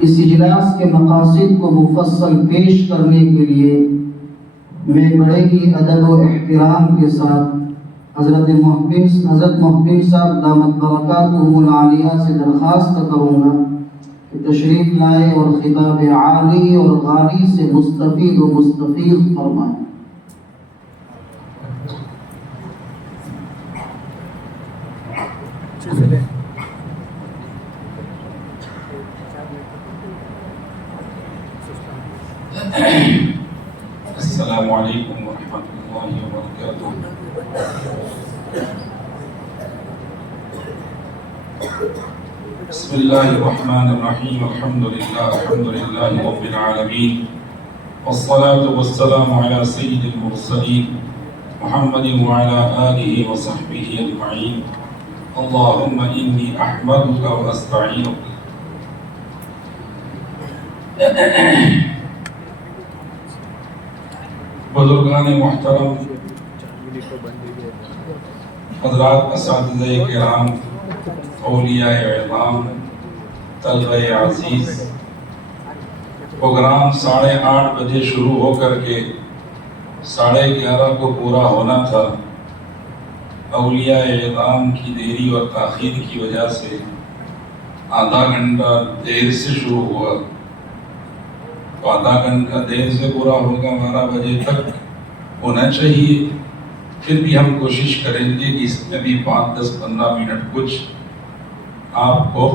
اس اجلاس کے مقاصد کو مفصل پیش کرنے کے لیے میں بڑے ہی ادب و احترام کے ساتھ حضرت محبن صاحب دامت برکاتہم العالیہ سے درخواست کروں گا کہ تشریف لائے اور خطاب عالی اور غالی سے مستفید و مستفیض فرمائیں۔ السلام علیکم ورحمۃ اللہ وبرکاتہ۔ بسم اللہ الرحمن الرحیم، الحمد للہ رب العالمین، والصلاة والسلام علی سید المرسلین محمد وعلی آلہ وصحبہ اجمعین۔ اللہم انی احمدک و استعینک۔ بزرگان محترم، حضرات اساتذہ کرام، اولیاء اعظام، طلبہ عزیز، پروگرام 8:30 بجے شروع ہو کر کے 11:30 کو پورا ہونا تھا۔ اولیاء اعظام کی دیری اور تاخیر کی وجہ سے آدھا گھنٹہ دیر سے شروع ہوا، تو آدھا گھنٹہ دیر سے پورا ہوگا، 12 بجے تک ہونا چاہیے۔ پھر بھی ہم کوشش کریں گے کہ اس میں بھی 5, 10, 15 منٹ کچھ آپ کو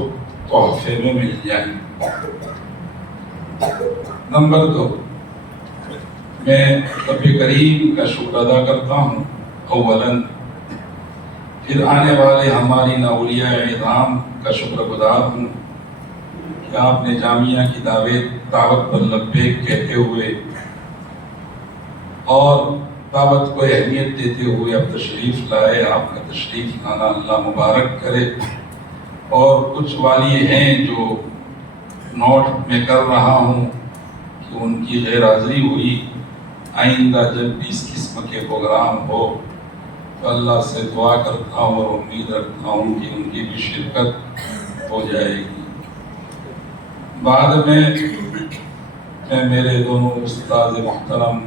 تحفے میں مل جائیں۔ نمبر 2، میں رب کریم کا شکر ادا کرتا ہوں اولاً، پھر آنے والے ہماری اولیاء اعظام کا شکر گزار ہوں کہ آپ نے جامعہ کی دعوت پر لبیک کہتے ہوئے اور دعوت کو اہمیت دیتے ہوئے اب تشریف لائے۔ آپ کا تشریف لانا اللہ مبارک کرے۔ اور کچھ والی ہیں جو نوٹ میں کر رہا ہوں کہ ان کی غیر حاضری ہوئی، آئندہ جب بھی اس قسم کے پروگرام ہو تو اللہ سے دعا کرتا ہوں اور امید رکھتا ہوں کہ ان کی بھی شرکت ہو جائے گی۔ بعد میں میرے دونوں استاد محترم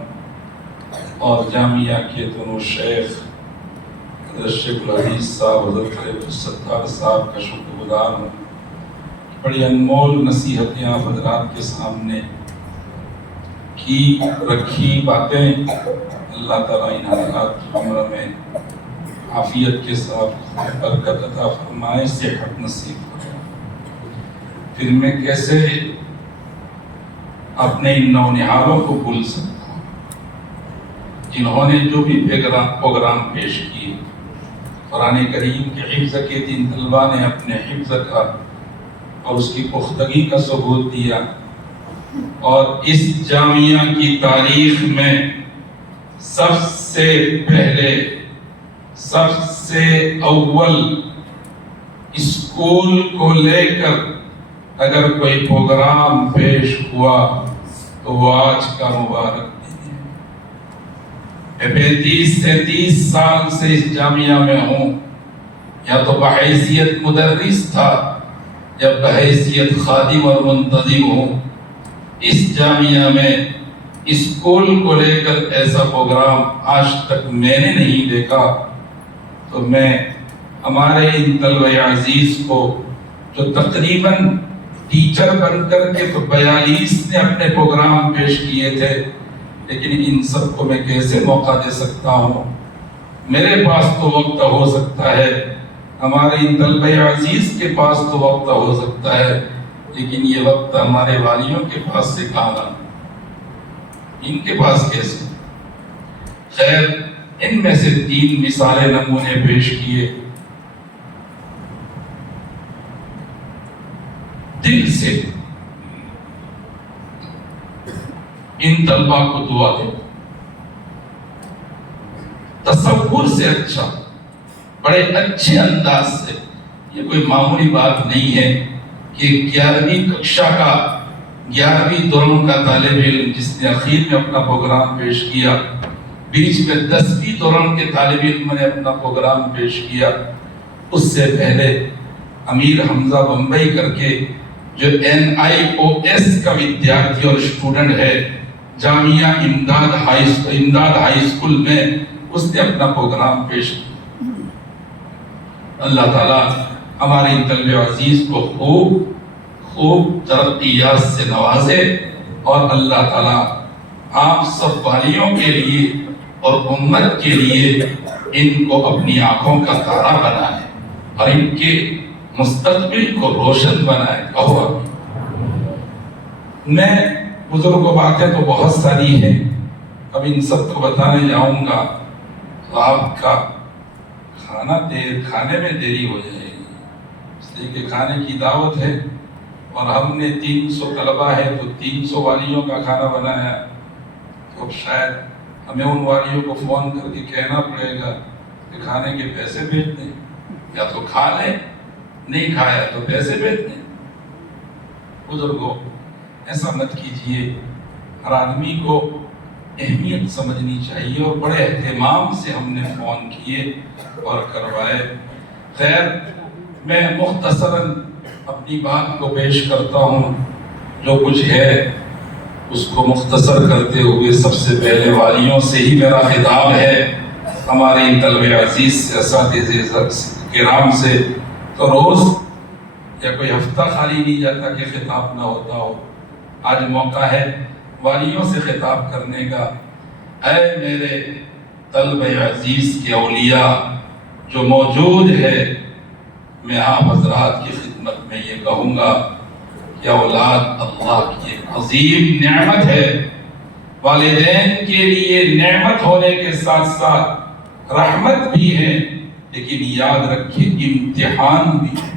اور جامعہ کے دونوں شیخ حضرت شیخ العزیز صاحب، حضرت عبد الستار صاحب کا شکر گزار ہوں۔ بڑی انمول نصیحتیں آپ حضرات کے سامنے کی رکھی باتیں، اللہ تعالیٰ ان حضرات کی عمر میں عافیت کے ساتھ برکت عطا فرمائے، صحت نصیب فرمائے۔ پھر میں کیسے اپنے ان نونہالوں کو بھول سکتا ہوں جنہوں نے جو بھی پروگرام پیش کیے۔ قرآن کریم کے حفظ کے 3 طلبہ نے اپنے حفظ کا اور اس کی پختگی کا ثبوت دیا، اور اس جامعہ کی تاریخ میں سب سے پہلے، سب سے اول اسکول کو لے کر اگر کوئی پروگرام پیش ہوا تو وہ آج کا مبارک دن ہے۔ میں 35 سال سے اس جامعہ میں ہوں، یا تو بحیثیت مدرس تھا یا بحیثیت خادم اور منتظم ہوں۔ اس جامعہ میں اسکول کو لے کر ایسا پروگرام آج تک میں نے نہیں دیکھا، تو میں ہمارے ان طلبہ عزیز کو جو تقریباً ٹیچر بن کر کے تو 42 نے اپنے پروگرام پیش کیے تھے، لیکن ان سب کو میں کیسے موقع دے سکتا ہوں؟ میرے پاس تو وقت ہو سکتا ہے، ہمارے ان طلبہ عزیز کے پاس تو وقت ہو سکتا ہے، لیکن یہ وقت ہمارے والیوں کے پاس سے کہاں آنا، ان کے پاس کیسے؟ خیر، ان میں سے 3 مثالیں نمونے پیش کیے۔ دل سے ان طلبہ کو دعا دے، تصور سے اچھا، بڑے اچھے انداز سے، یہ کوئی معمولی بات نہیں ہے کہ 11ویں ککشا کا 11ویں دوروں کا طالب علم جس نے اخیر میں اپنا پروگرام پیش کیا، بیچ میں 10ویں دوروں کے طالب علم نے اپنا پروگرام پیش کیا، اس سے پہلے امیر حمزہ بمبئی کر کے جو NIOS کا ودیارتھی اور اسٹوڈنٹ ہے جامعہ امداد ہائی اسکول میں، اس نے اپنا پروگرام پیش کیا۔ اللہ تعالیٰ ہمارے طلبہ عزیز کو خوب ترقیات سے نوازے، اور اللہ تعالیٰ آپ سب والیوں کے لیے اور امت کے لیے ان کو اپنی آنکھوں کا تارا بنائے اور ان کے مستقبل کو روشن بنائے۔ کہو آمین۔ میں بزرگوں باتیں تو بہت ساری ہیں، اب ان سب کو بتانے جاؤں گا تو آپ کا کھانے میں دیری ہو جائے گی، اس لیے کہ کھانے کی دعوت ہے اور ہم نے 300 طلبہ ہے تو 300 والیوں کا کھانا بنایا، تو شاید ہمیں ان والیوں کو فون کر کے کہنا پڑے گا کہ کھانے کے پیسے بھیج دیں، یا تو کھا لیں، نہیں کھایا تو پیسے بھیج دیں۔ بزرگوں ایسا مت کیجئے، ہر آدمی کو اہمیت سمجھنی چاہیے، اور بڑے اہتمام سے ہم نے فون کیے اور کروائے۔ خیر، میں مختصراً اپنی بات کو پیش کرتا ہوں، جو کچھ ہے اس کو مختصر کرتے ہوئے سب سے پہلے والیوں سے ہی میرا خطاب ہے، ہمارے طلبہ عزیز سے، اساتذہ کرام سے تو روز یا کوئی ہفتہ خالی نہیں جاتا کہ خطاب نہ ہوتا ہو۔ آج موقع ہے والیوں سے خطاب کرنے کا۔ اے میرے طلبہ عزیز کے اولیاء جو موجود ہے، میں آپ حضرات کی خدمت میں یہ کہوں گا کہ اولاد اللہ کی ایک عظیم نعمت ہے، والدین کے لیے نعمت ہونے کے ساتھ ساتھ رحمت بھی ہے، لیکن یاد رکھیے امتحان بھی ہے۔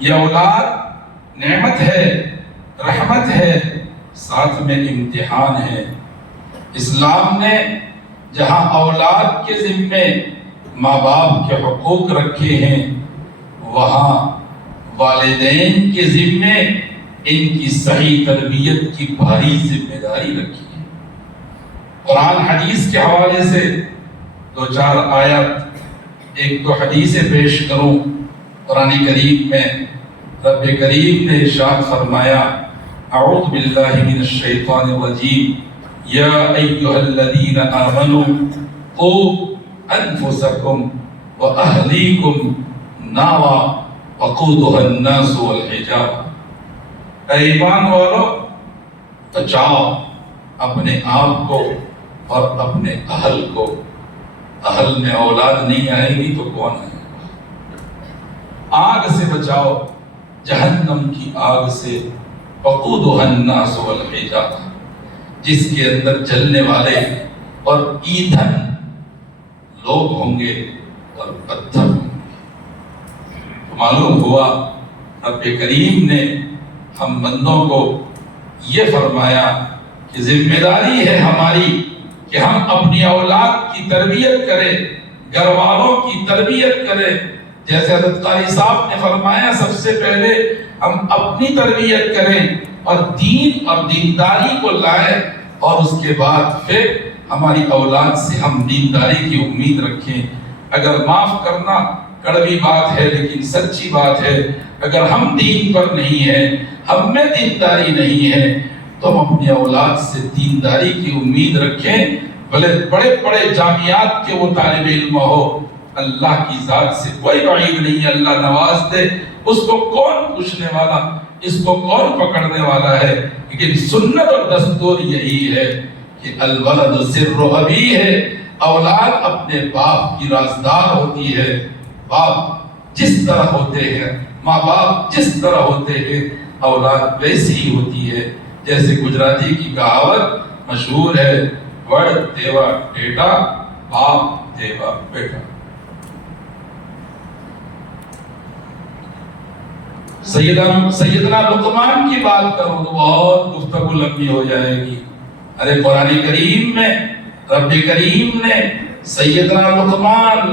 یہ اولاد نعمت ہے، رحمت ہے، ساتھ میں امتحان ہے۔ اسلام نے جہاں اولاد کے ذمے ماں باپ کے حقوق رکھے ہیں، وہاں والدین کے ذمے ان کی صحیح تربیت کی بھاری ذمہ داری رکھی ہے۔ قرآن حدیث کے حوالے سے 2-4 آیات، ایک تو حدیث پیش کروں۔ قرآن کریم میں رب کریم نے ارشاد فرمایا، اعوذ باللہ من الشیطان الرجیم، یا ایہا الذین آمنوا قوا انفسکم واہلیکم نارا وقودها الناس والحجارہ۔ اے ایمان والو، بچاؤ اپنے آپ کو اور اپنے اہل کو۔ اہل میں اولاد نہیں آئے گی تو کون آئے گا؟ آگ سے بچاؤ، جہنم کی آگ سے، وقودها الناس والحجارہ، جس کے اندر جلنے والے اور ایندھن لوگ ہوں گے اور پتھر ہوں گے۔ تو معلوم ہوا رب کریم نے ہم بندوں کو یہ فرمایا کہ ذمہ داری ہے ہماری کہ ہم اپنی اولاد کی تربیت کریں، گھر والوں کی تربیت کریں۔ جیسے حضرت قاری صاحب نے فرمایا، سب سے پہلے ہم اپنی تربیت کریں اور دین اور دینداری کو لائیں، اور اس کے بعد پھر ہماری اولاد سے ہم دینداری کی امید رکھیں۔ اگر معاف کرنا کڑوی بات ہے لیکن سچی بات ہے، اگر ہم دین پر نہیں ہیں، ہم میں دینداری نہیں ہے، تو ہم اپنی اولاد سے دینداری کی امید رکھیں۔ بھلے بڑے بڑے جامعات کے وہ طالب علم ہو، اللہ کی ذات سے کوئی بعید نہیں ہے، اللہ نواز دے، اس کو کون پوچھنے والا، اس کو کون پکڑنے والا ہے؟ لیکن سنت اور دستور یہی ہے کہ الولد سر ابی ہے، اولاد اپنے باپ کی رازدار ہوتی ہے۔ باپ جس طرح ہوتے ہیں، ماں باپ جس طرح ہوتے ہیں، اولاد ویسی ہی ہوتی ہے۔ جیسے گجراتی کی کہاوت مشہور ہے، وڑ دیوا بیٹا، باپ دیوا بیٹا۔ سیدنا لقمان کی بات کروں تو بہت گفتگو لمبی ہو جائے گی۔ ارے قرآن کریم میں رب کریم نے سیدنا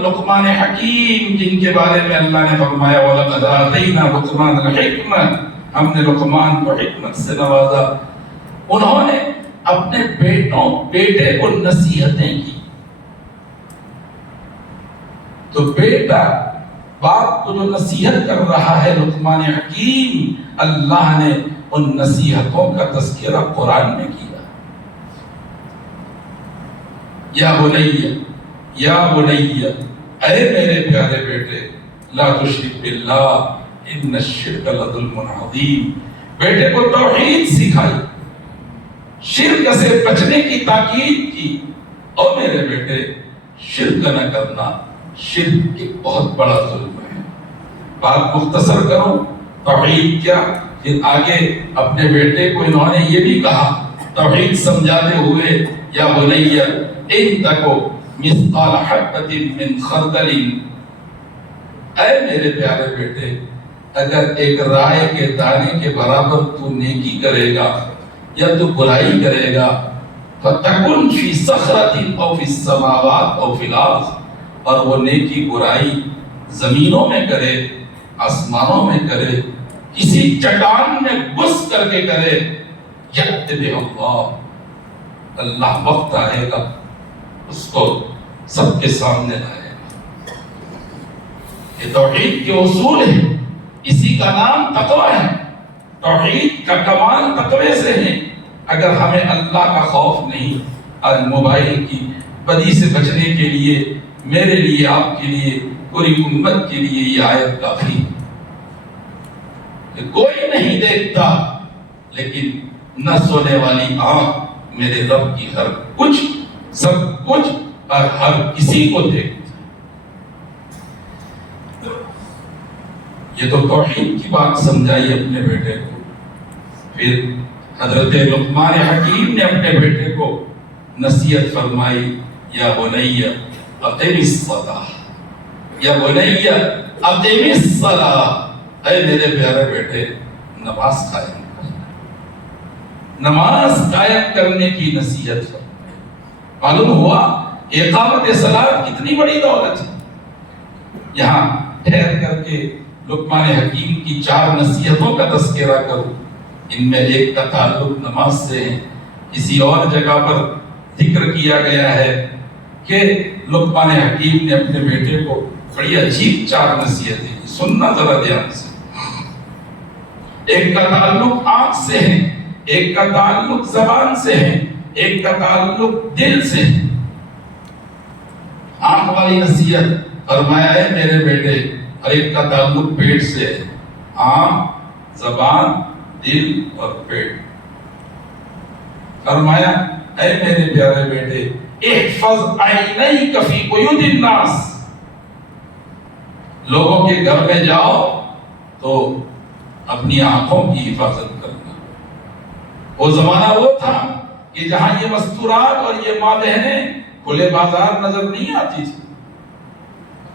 لقمان حکیم، جن کے بارے میں اللہ نے فرمایا وَلَقَدْ آتَيْنَا لُقْمَانَ الْحِكْمَةَ، ہم نے لقمان کو حکمت سے نوازا۔ انہوں نے اپنے بیٹے کو نصیحتیں کی، تو بیٹا باپ کو جو نصیحت کر رہا ہے لقمان حکیم، اللہ نے ان نصیحتوں کا تذکرہ قرآن میں کیا۔ یا بنی، اے میرے پیارے بیٹے، لا تشرک باللہ ان الشرک لظلم عظیم، بیٹے کو توحید سکھائی، شرک سے بچنے کی تاکید کی، اور میرے بیٹے شرک نہ کرنا، شرک ایک بہت بڑا ظلم ہے۔ بات مختصر کرو، توحید کیا، پھر آگے اپنے بیٹے کو انہوں نے یہ بھی کہا توحید سمجھاتے ہوئے، یا بنی ان تکو مثقال حبۃ من خردل، اے میرے پیارے بیٹے اگر ایک رائے کے دانے کے برابر تو نیکی کرے گا یا تو برائی کرے گا، فتکن فی صخرۃ او فی السماوات او فی الارض، اور وہ نیکی برائی زمینوں میں کرے، آسمانوں میں کرے، کسی چٹان میں گھس کر کے کرے، یأت بہ اللہ، اللہ وقت آئے گا اس کو سب کے سامنے لائے گا۔ یہ توحید کے اصول ہیں، اسی کا نام تقوی ہے۔ توحید کا کمال تقوی سے ہے۔ اگر ہمیں اللہ کا خوف نہیں، آج موبائل کی بدی سے بچنے کے لیے میرے لیے، آپ کے لیے، پوری امت کے لیے یہ آیت کافی ہے۔ کوئی نہیں دیکھتا لیکن نہ سونے والی آنکھ میرے رب کی ہر کچھ، سب کچھ اور ہر کسی کو دیکھتا۔ یہ تو توحید کی بات سمجھائی اپنے بیٹے کو۔ پھر حضرت لقمان حکیم نے اپنے بیٹے کو نصیحت فرمائی، یا بنی اقم الصلاۃ، یا بنی اقم الصلاۃ، اے میرے پیارے بیٹے نماز قائم کرنا، نماز قائم کرنے کی نصیحت ہے۔ معلوم ہوا اقامت صلاۃ کتنی بڑی دولت ہے۔ یہاں ٹھہر کر کے لقمان حکیم کی 4 نصیحتوں کا تذکرہ کروں۔ ان میں ایک کا تعلق نماز سے ہے۔ کسی اور جگہ پر ذکر کیا گیا ہے کہ لقمان حکیم نے اپنے بیٹے کو بڑی عجیب 4 نصیحتیں دی، سننا ذرا دھیان سے۔ ایک کا تعلق آنکھ سے ہے، ایک کا تعلق زبان سے ہے، ایک کا تعلق دل سے ہے۔ آنکھ والی نصیحت فرمایا ہے میرے بیٹے، اور ایک کا تعلق پیٹ سے ہے، آنکھ، زبان، دل اور پیٹ۔ فرمایا اے میرے پیارے بیٹے احفظ عینیک فی بیوت الناس، لوگوں کے گھر میں جاؤ تو اپنی آنکھوں کی حفاظت کرنا۔ وہ زمانہ وہ تھا کہ جہاں یہ مستورات اور یہ ماں بہنیں کھلے بازار نظر نہیں آتی تھی۔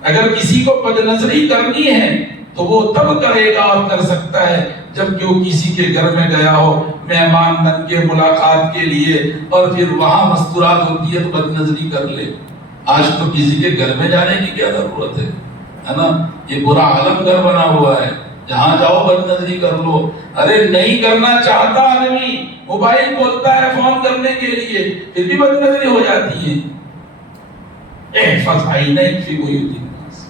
اگر کسی کو بد نظری کرنی ہے تو وہ تب کرے گا اور کر سکتا ہے جب کہ وہ کسی کے گھر میں گیا ہو مہمان بن کے ملاقات کے لیے، اور پھر وہاں مستورات ہوتی ہے تو بد نظری کر لے۔ آج تو کسی کے گھر میں جانے کی کیا ضرورت ہے نا؟ یہ برا عالم گھر بنا ہوا ہے، جہاں جاؤ بد نظری کر لو۔ ارے نہیں کرنا چاہتا آدمی، موبائل بولتا ہے فون کرنے کے لیے، پھر بھی بد نظری ہو جاتی ہے۔ احفظ عینیک فی بیوت الناس۔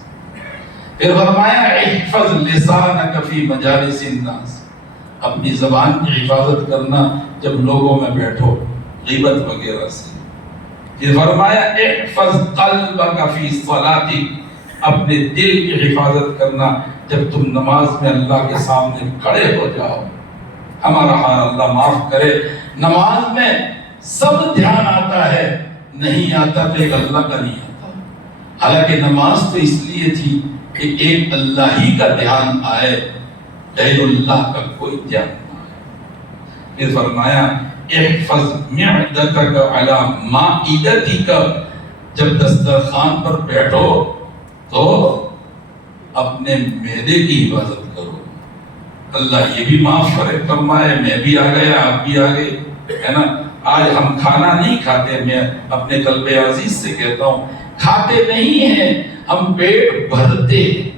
پھر فرمایا احفظ لسانک فی مجالس الناس، اپنی زبان کی حفاظت کرنا جب لوگوں میں بیٹھو غیبت وغیرہ سے۔ پھر فرمایا احفظ قلبک فی صلاتک، اپنے دل کی حفاظت کرنا جب تم نماز میں اللہ کے سامنے کھڑے ہو جاؤ۔ ہمارا حال اللہ معاف کرے، نماز میں سب دھیان آتا ہے، نہیں آتا تو ایک اللہ کا نہیں آتا۔ حالانکہ نماز تو اس لیے تھی کہ ایک اللہ ہی کا دھیان آئے، غیر اللہ کا کوئی دھیان نہ آئے۔ پھر فرمایا احفظ معدتک علی مائدتک، جب دسترخوان پر بیٹھو تو اپنے معدے کی حفاظت کرو۔ اللہ یہ بھی معاف فرمائے، میں بھی آ گیا، آپ بھی آ گئے، ہے نا؟ آج ہم کھانا نہیں کھاتے، میں اپنے قلب عزیز سے کہتا ہوں کھاتے نہیں ہیں، ہم پیٹ بھرتے ہیں۔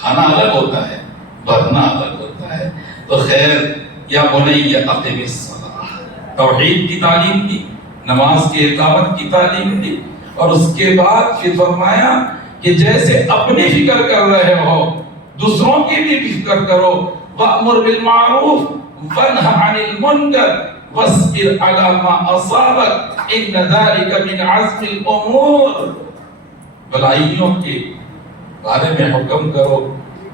کھانا الگ ہوتا ہے، بھرنا الگ ہوتا ہے۔ تو خیر، یا بنی اقم الصلاۃ، توحید کی تعلیم دی، نماز کی اقامت کی تعلیم دی، اور اس کے بعد پھر فرمایا کہ جیسے اپنی فکر کر رہے ہو دوسروں کی بھی فکر کرو. وَأْمُرْ بِالْمَعْرُوفِ وَانْهَ عَنِ الْمُنْكَرِ وَاصْبِرْ عَلَى مَا أَصَابَكَ إِنَّ ذَلِكَ مِنْ عَزْمِ الْأُمُورِ. بھلائیوں کے بارے میں حکم کرو،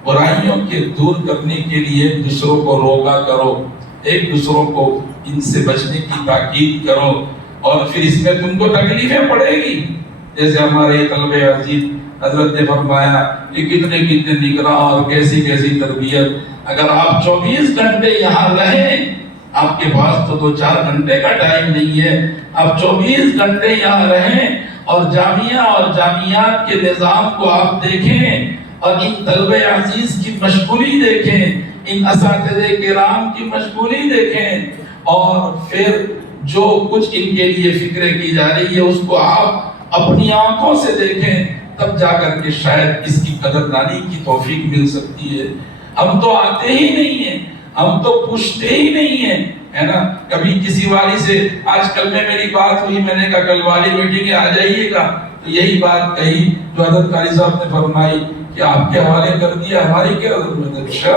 برائیوں کے دور کرنے کے لیے دوسروں کو روکا کرو، ایک دوسروں کو ان سے بچنے کی تاکید کرو. اور پھر اس میں تم کو تکلیفیں پڑے گی. جیسے ہمارے طلب عزیز حضرت نے فرمایا کہ کتنے کتنے نگراں اور کیسی کیسی تربیت. اگر آپ 24 گھنٹے یہاں رہیں، آپ کے پاس تو 2-4 گھنٹے کا ٹائم نہیں ہے، آپ 24 گھنٹے یہاں رہیں اور جامعہ اور جامعات کے نظام کو آپ دیکھیں اور ان طلب عزیز کی مشغولی دیکھیں، ان اساتذہ کرام کی مشغولی دیکھیں، اور پھر جو کچھ ان کے لیے فکریں کی جا رہی ہے اس کو آپ اپنی آنکھوں سے دیکھیں، تب جا کر کے شاید اس کی قدردانی کی توفیق مل سکتی ہے. ہم تو آتے ہی نہیں ہیں، ہم تو پوچھتے ہی نہیں ہیں، ہے نا. کبھی کسی والی سے آج کل میں میری بات ہوئی، میں نے کہا کل والی میٹنگ آ جائیے گا، تو یہی بات کہی جو حضرت قاری صاحب نے فرمائی کہ آپ کے حوالے کر دیا، ہماری کیا ضرورت ہے. اچھا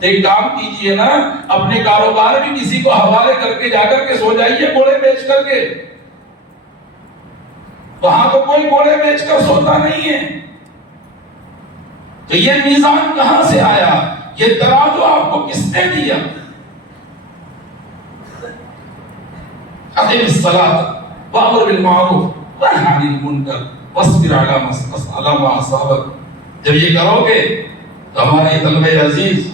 ایک کام کیجئے نا، اپنے کاروبار بھی کسی کو حوالے کر کے جا کر کے سو جائیے گھوڑے بیچ کر کے. وہاں تو کوئی گھوڑے بیچ کر سوتا نہیں ہے. تو یہ میزان کہاں سے آیا؟ یہ ترازو آپ کو کس نے دیا؟ اقیم الصلاۃ وامر بالمعروف ونہی عن المنکر واصبر علی ما اصابک. جب یہ کرو گے تو ہمارے طلبہ عزیز،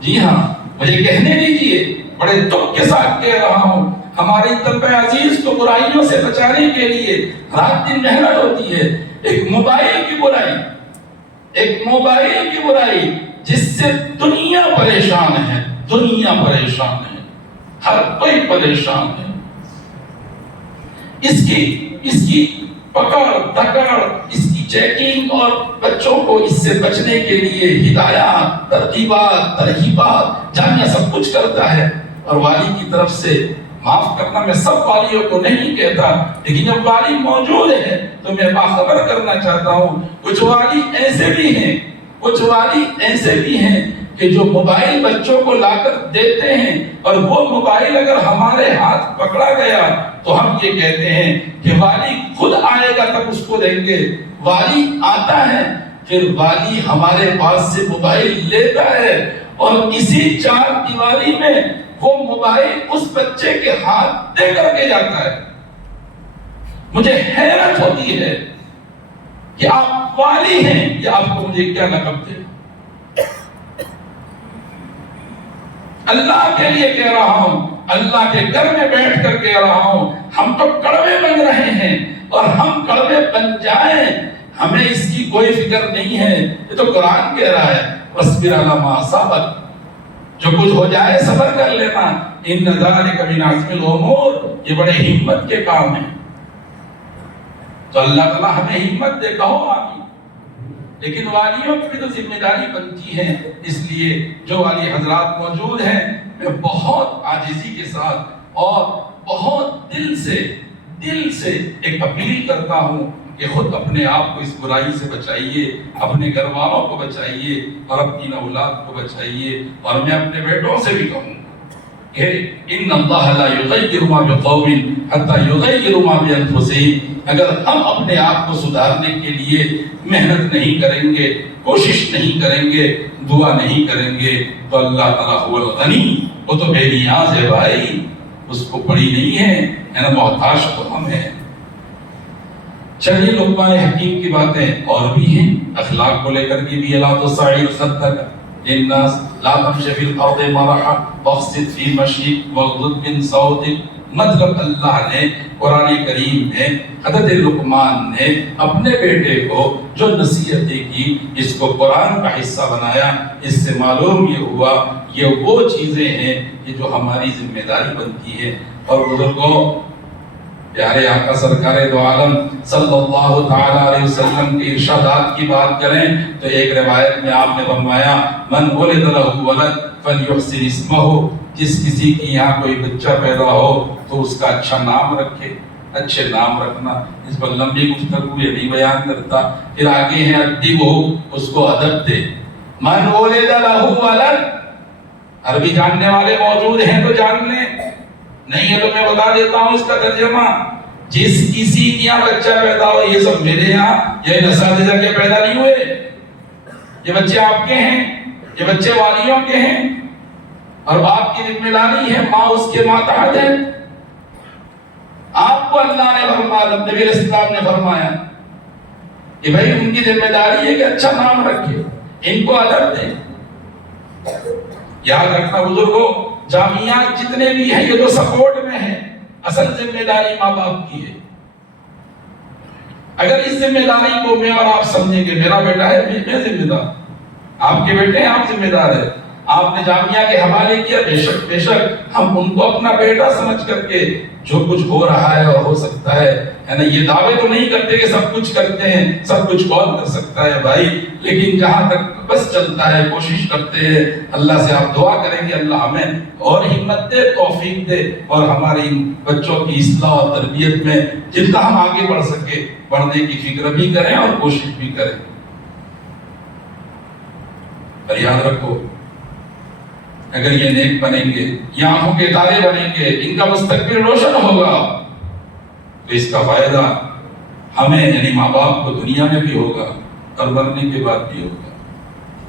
جی ہاں مجھے کہنے دیجئے، بڑے دکھ کے ساتھ کہہ رہا ہوں، ہماری طلبہ عزیز کو برائیوں سے بچانے کے لیے رات دن محنت ہوتی ہے. ایک موبائل کی برائی، ایک موبائل کی برائی جس سے دنیا پریشان ہے، دنیا پریشان ہے، ہر کوئی پریشان ہے. اس کی پکڑ دکڑ، اس کی چیکنگ اور بچوں کو اس سے بچنے کے لیے ہدایات، ترغیبات، ترہیبات، جامعہ سب کچھ کرتا ہے. اور والی کی طرف سے معاف کرنا، میں سب والیوں کو نہیں کہتا، لیکن جب والی موجود ہے تو میں باخبر کرنا چاہتا ہوں. کچھ والی ایسے بھی ہیں، کچھ والی ایسے بھی ہیں کہ جو موبائل بچوں کو لا کر دیتے ہیں، اور وہ موبائل اگر ہمارے ہاتھ پکڑا گیا تو ہم یہ کہتے ہیں کہ والی خود آئے گا تب اس کو دیں گے. والی آتا ہے، پھر والی ہمارے پاس سے موبائل لیتا ہے، اور اسی 4 دیواری میں وہ موبائل اس بچے کے ہاتھ دے کر کے جاتا ہے. مجھے حیرت ہوتی ہے کہ آپ والی ہیں، یہ آپ کو مجھے کیا لقب دے. اللہ کے لیے کہہ رہا ہوں، اللہ کے گھر میں بیٹھ کر کہہ رہا ہوں، ہم تو کڑوے بن رہے ہیں، اور ہم کڑوے بن جائیں ہمیں اس کی کوئی فکر نہیں ہے. یہ تو قرآن کہہ رہا ہے وَاصْبِرْ عَلَىٰ مَا أَصَابَكَ، جو کچھ ہو جائے صبر کر لینا. إِنَّ ذَلِكَ مِنْ عَزْمِ الْأُمُورِ، یہ بڑے ہمت کے کام ہیں. تو اللہ تعالیٰ ہمیں ہمت دے، کہو آمین. لیکن والیوں کی بھی تو ذمہ داری بنتی ہے. اس لیے جو والی حضرات موجود ہیں، میں بہت عاجزی کے ساتھ اور بہت دل سے ایک اپیل کرتا ہوں کہ خود اپنے آپ کو اس برائی سے بچائیے، اپنے گھر والوں کو بچائیے، اور اپنی اولاد کو بچائیے. اور میں اپنے بیٹوں سے بھی کہوں کہ ان اللہ لا یغیر ما بقوم حتی یغیروا ما بانفسہم. اگر ہم اپنے آپ کو سدھارنے کے لیے محنت نہیں کریں گے، کوشش نہیں کریں گے، دعا نہیں کریں گے، تو اللہ تعالیٰ هو الغنی، وہ تو بے نیاز ہے بھائی، اس کو پڑی نہیں ہے نا، محتاج تو ہم ہیں. چلیے لقمان حکیم کی باتیں اور بھی ہیں، اخلاق کو لے کر کے بھی. لا تصعر خدک للناس لا تمشي في الارض مرحا واقصد في مشيك واغضض من صوتك. مطلب اللہ نے قرآن کریم میں حضرت لقمان نے اپنے بیٹے کو جو نصیحتیں کی، اس کو قرآن کا حصہ بنایا. اس سے معلوم یہ ہوا یہ وہ چیزیں ہیں کہ جو ہماری ذمہ داری بنتی ہے. اور بزرگوں، پیارے آقا سرکار دو عالم صلی اللہ تعالی علیہ وسلم کے ارشادات کی بات کریں تو ایک روایت میں آپ نے فرمایا من ولد له ولد فلیحسن اسمہ، جس کسی کی یہاں کوئی بچہ پیدا ہو تو اس کا اچھا نام رکھے. اچھے نام رکھنا. اس پر لمبی گفتگو یہ نہیں بیان کرتا. پھر آگے ہے ادب ہو، اس کو ادب دے. من ولد لہ ولد، عربی جاننے والے موجود ہیں تو جان لیں، نہیں ہے تو میں بتا دیتا ہوں اس کا ترجمہ. جس کسی کے یہاں بچہ پیدا ہو، یہ سب میرے یہاں یہ اساتذہ کے پیدا نہیں ہوئے، یہ بچے آپ کے ہیں، یہ بچے والیوں کے ہیں، اور باپ کی ذمہ داری ہے، ماں اس کے ماتحت ہے. آپ کو اللہ نے فرمایا، نبی علیہ السلام نے فرمایا کہ بھائی ان کی ذمہ داری ہے کہ اچھا نام رکھے، ان کو ادب دیں. یاد رکھنا بزرگوں، جامعات جتنے بھی ہیں یہ تو سپورٹ میں ہیں، اصل ذمہ داری ماں باپ کی ہے. اگر اس ذمہ داری کو میں اور آپ سمجھیں گے میرا بیٹا ہے میں ذمہ دار، آپ کے بیٹے ہیں آپ ذمہ دار ہے، آپ نے جامعہ کے حوالے کیا، بے شک ہم ان کو اپنا بیٹا سمجھ کر کے جو کچھ ہو رہا ہے اور ہو سکتا ہے نا، یہ دعوے تو نہیں کرتے کہ سب کچھ کرتے ہیں، سب کچھ کون کر سکتا ہے بھائی، لیکن جہاں تک بس چلتا ہے کوشش کرتے ہیں. اللہ سے آپ دعا کریں گے اللہ ہمیں اور ہمت دے، توفیق دے، اور ہماری بچوں کی اصلاح اور تربیت میں جتنا ہم آگے بڑھ سکے بڑھنے کی فکر بھی کریں اور کوشش بھی کریں. اور یاد رکھو، اگر یہ نیک بنیں گے، یہ آنکھوں کے تارے بنیں گے، ان کا مستقبل روشن ہوگا، تو اس کا فائدہ ہمیں یعنی ماں باپ کو دنیا میں بھی ہوگا اور مرنے کے بعد بھی ہوگا.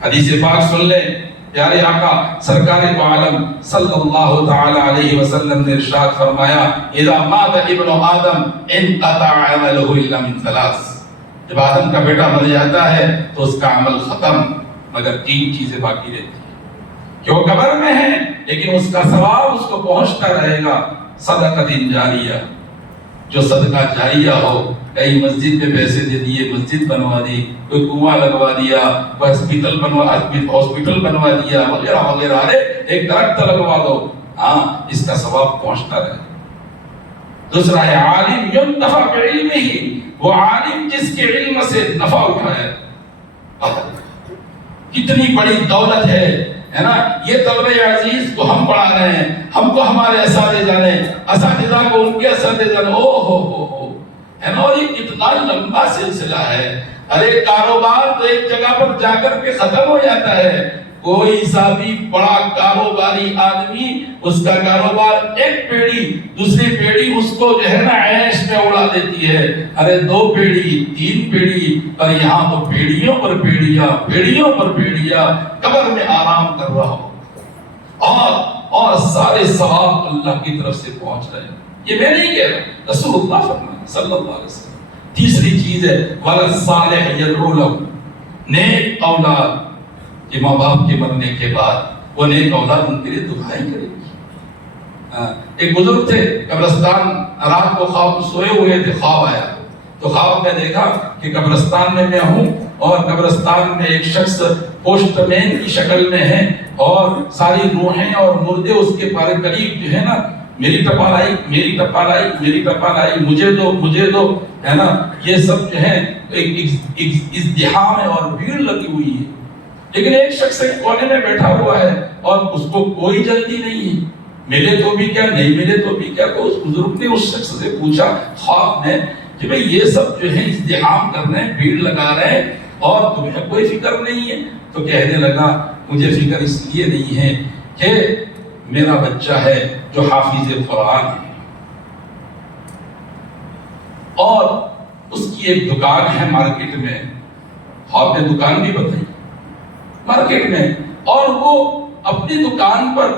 حدیث پاک سن لیں، پیارے آقا سرکار دو عالم صلی اللہ تعالی علیہ وسلم نے ارشاد فرمایا، اذا مات ابن آدم انقطع عمله الا من ثلاث. جب آدم کا بیٹا مر جاتا ہے تو اس کا عمل ختم، مگر تین چیزیں باقی رہتی ہیں. کہ وہ قبر میں ہے لیکن اس کا ثواب اس کو پہنچتا رہے گا. صدقۃ جاریہ، جو صدقہ جاریہ ہو، کئی مسجد میں پیسے دے دیے، مسجد بنوا دی، کوئی کنواں لگوا دیا، کوئی ہاسپٹل بنوا دیا وغیرہ وغیرہ، ارے ایک درخت لگوا دو، ہاں اس کا ثواب پہنچتا رہے. دوسرا ہے عالم ينتفع بعلمہ، وہ عالم جس کے علم سے نفع اٹھائے. کتنی بڑی دولت ہے نا یہ طلبہ عزیز کو ہم پڑھا رہے ہیں، ہم کو ہمارے اساتذہ نے، اساتذہ کو ان کے اساتذہ نے، او ہے نا. اور یہ کتنا لمبا سلسلہ ہے. ارے کاروبار تو ایک جگہ پر جا کر کے ختم ہو جاتا ہے. کوئی سا بھی بڑا کاروباری آدمی، اس کا کاروبار ایک پیڑی دوسری پیڑی اس کو جو ہے نا عیش میں اڑا دیتی ہے. ارے 2 پیڑی 3 پیڑی، اور یہاں تو پیڑیوں پر پیڑیاں، پیڑیوں پر پیڑیاں، قبر میں آرام کر رہا ہو، اور سارے ثواب اللہ کی طرف سے پہنچ رہے ہیں. یہ میں نہیں کہہ رہا، رسول اللہ فرمائے صلی اللہ علیہ وسلم. تیسری چیز ہے ولد صالح یدعو لہ، نیک اولاد کہ ماں باپ کے مرنے کے بعد وہ نیک اولاد ان کے لیے دعائیں کرے گی. ایک بزرگ تھے قبرستان، رات کو خواب سوئے ہوئے تھے، خواب آیا تو خواب میں دیکھا کہ قبرستان میں ہوں اور قبرستان میں ایک شخص پوسٹ مین کی شکل میں ہے اور ساری روحیں اور مردے اس کے قریب جو ہے نا میری ٹپال آئی میری ٹپال آئی میری ٹپال آئی، مجھے دو ہے نا. یہ سب جو ہے ایک ازدحام ہے اور بھیڑ لگی ہوئی ہے، لیکن ایک شخص ایک کونے میں بیٹھا ہوا ہے اور اس کو کوئی جلدی نہیں ہے، ملے تو بھی کیا نہیں ملے تو بھی کیا. تو اس بزرگ نے اس شخص سے پوچھا خواب میں کہ بھئی یہ سب جو ہے ازدحام کر رہے ہیں، بھیڑ لگا رہے ہیں اور تمہیں کوئی فکر نہیں ہے. تو کہنے لگا مجھے فکر اس لیے نہیں ہے کہ میرا بچہ ہے جو حافظ قرآن ہے اور اس کی ایک دکان ہے مارکیٹ میں، آپ نے دکان بھی بتائی مارکیٹ میں، اور وہ اپنی دکان پر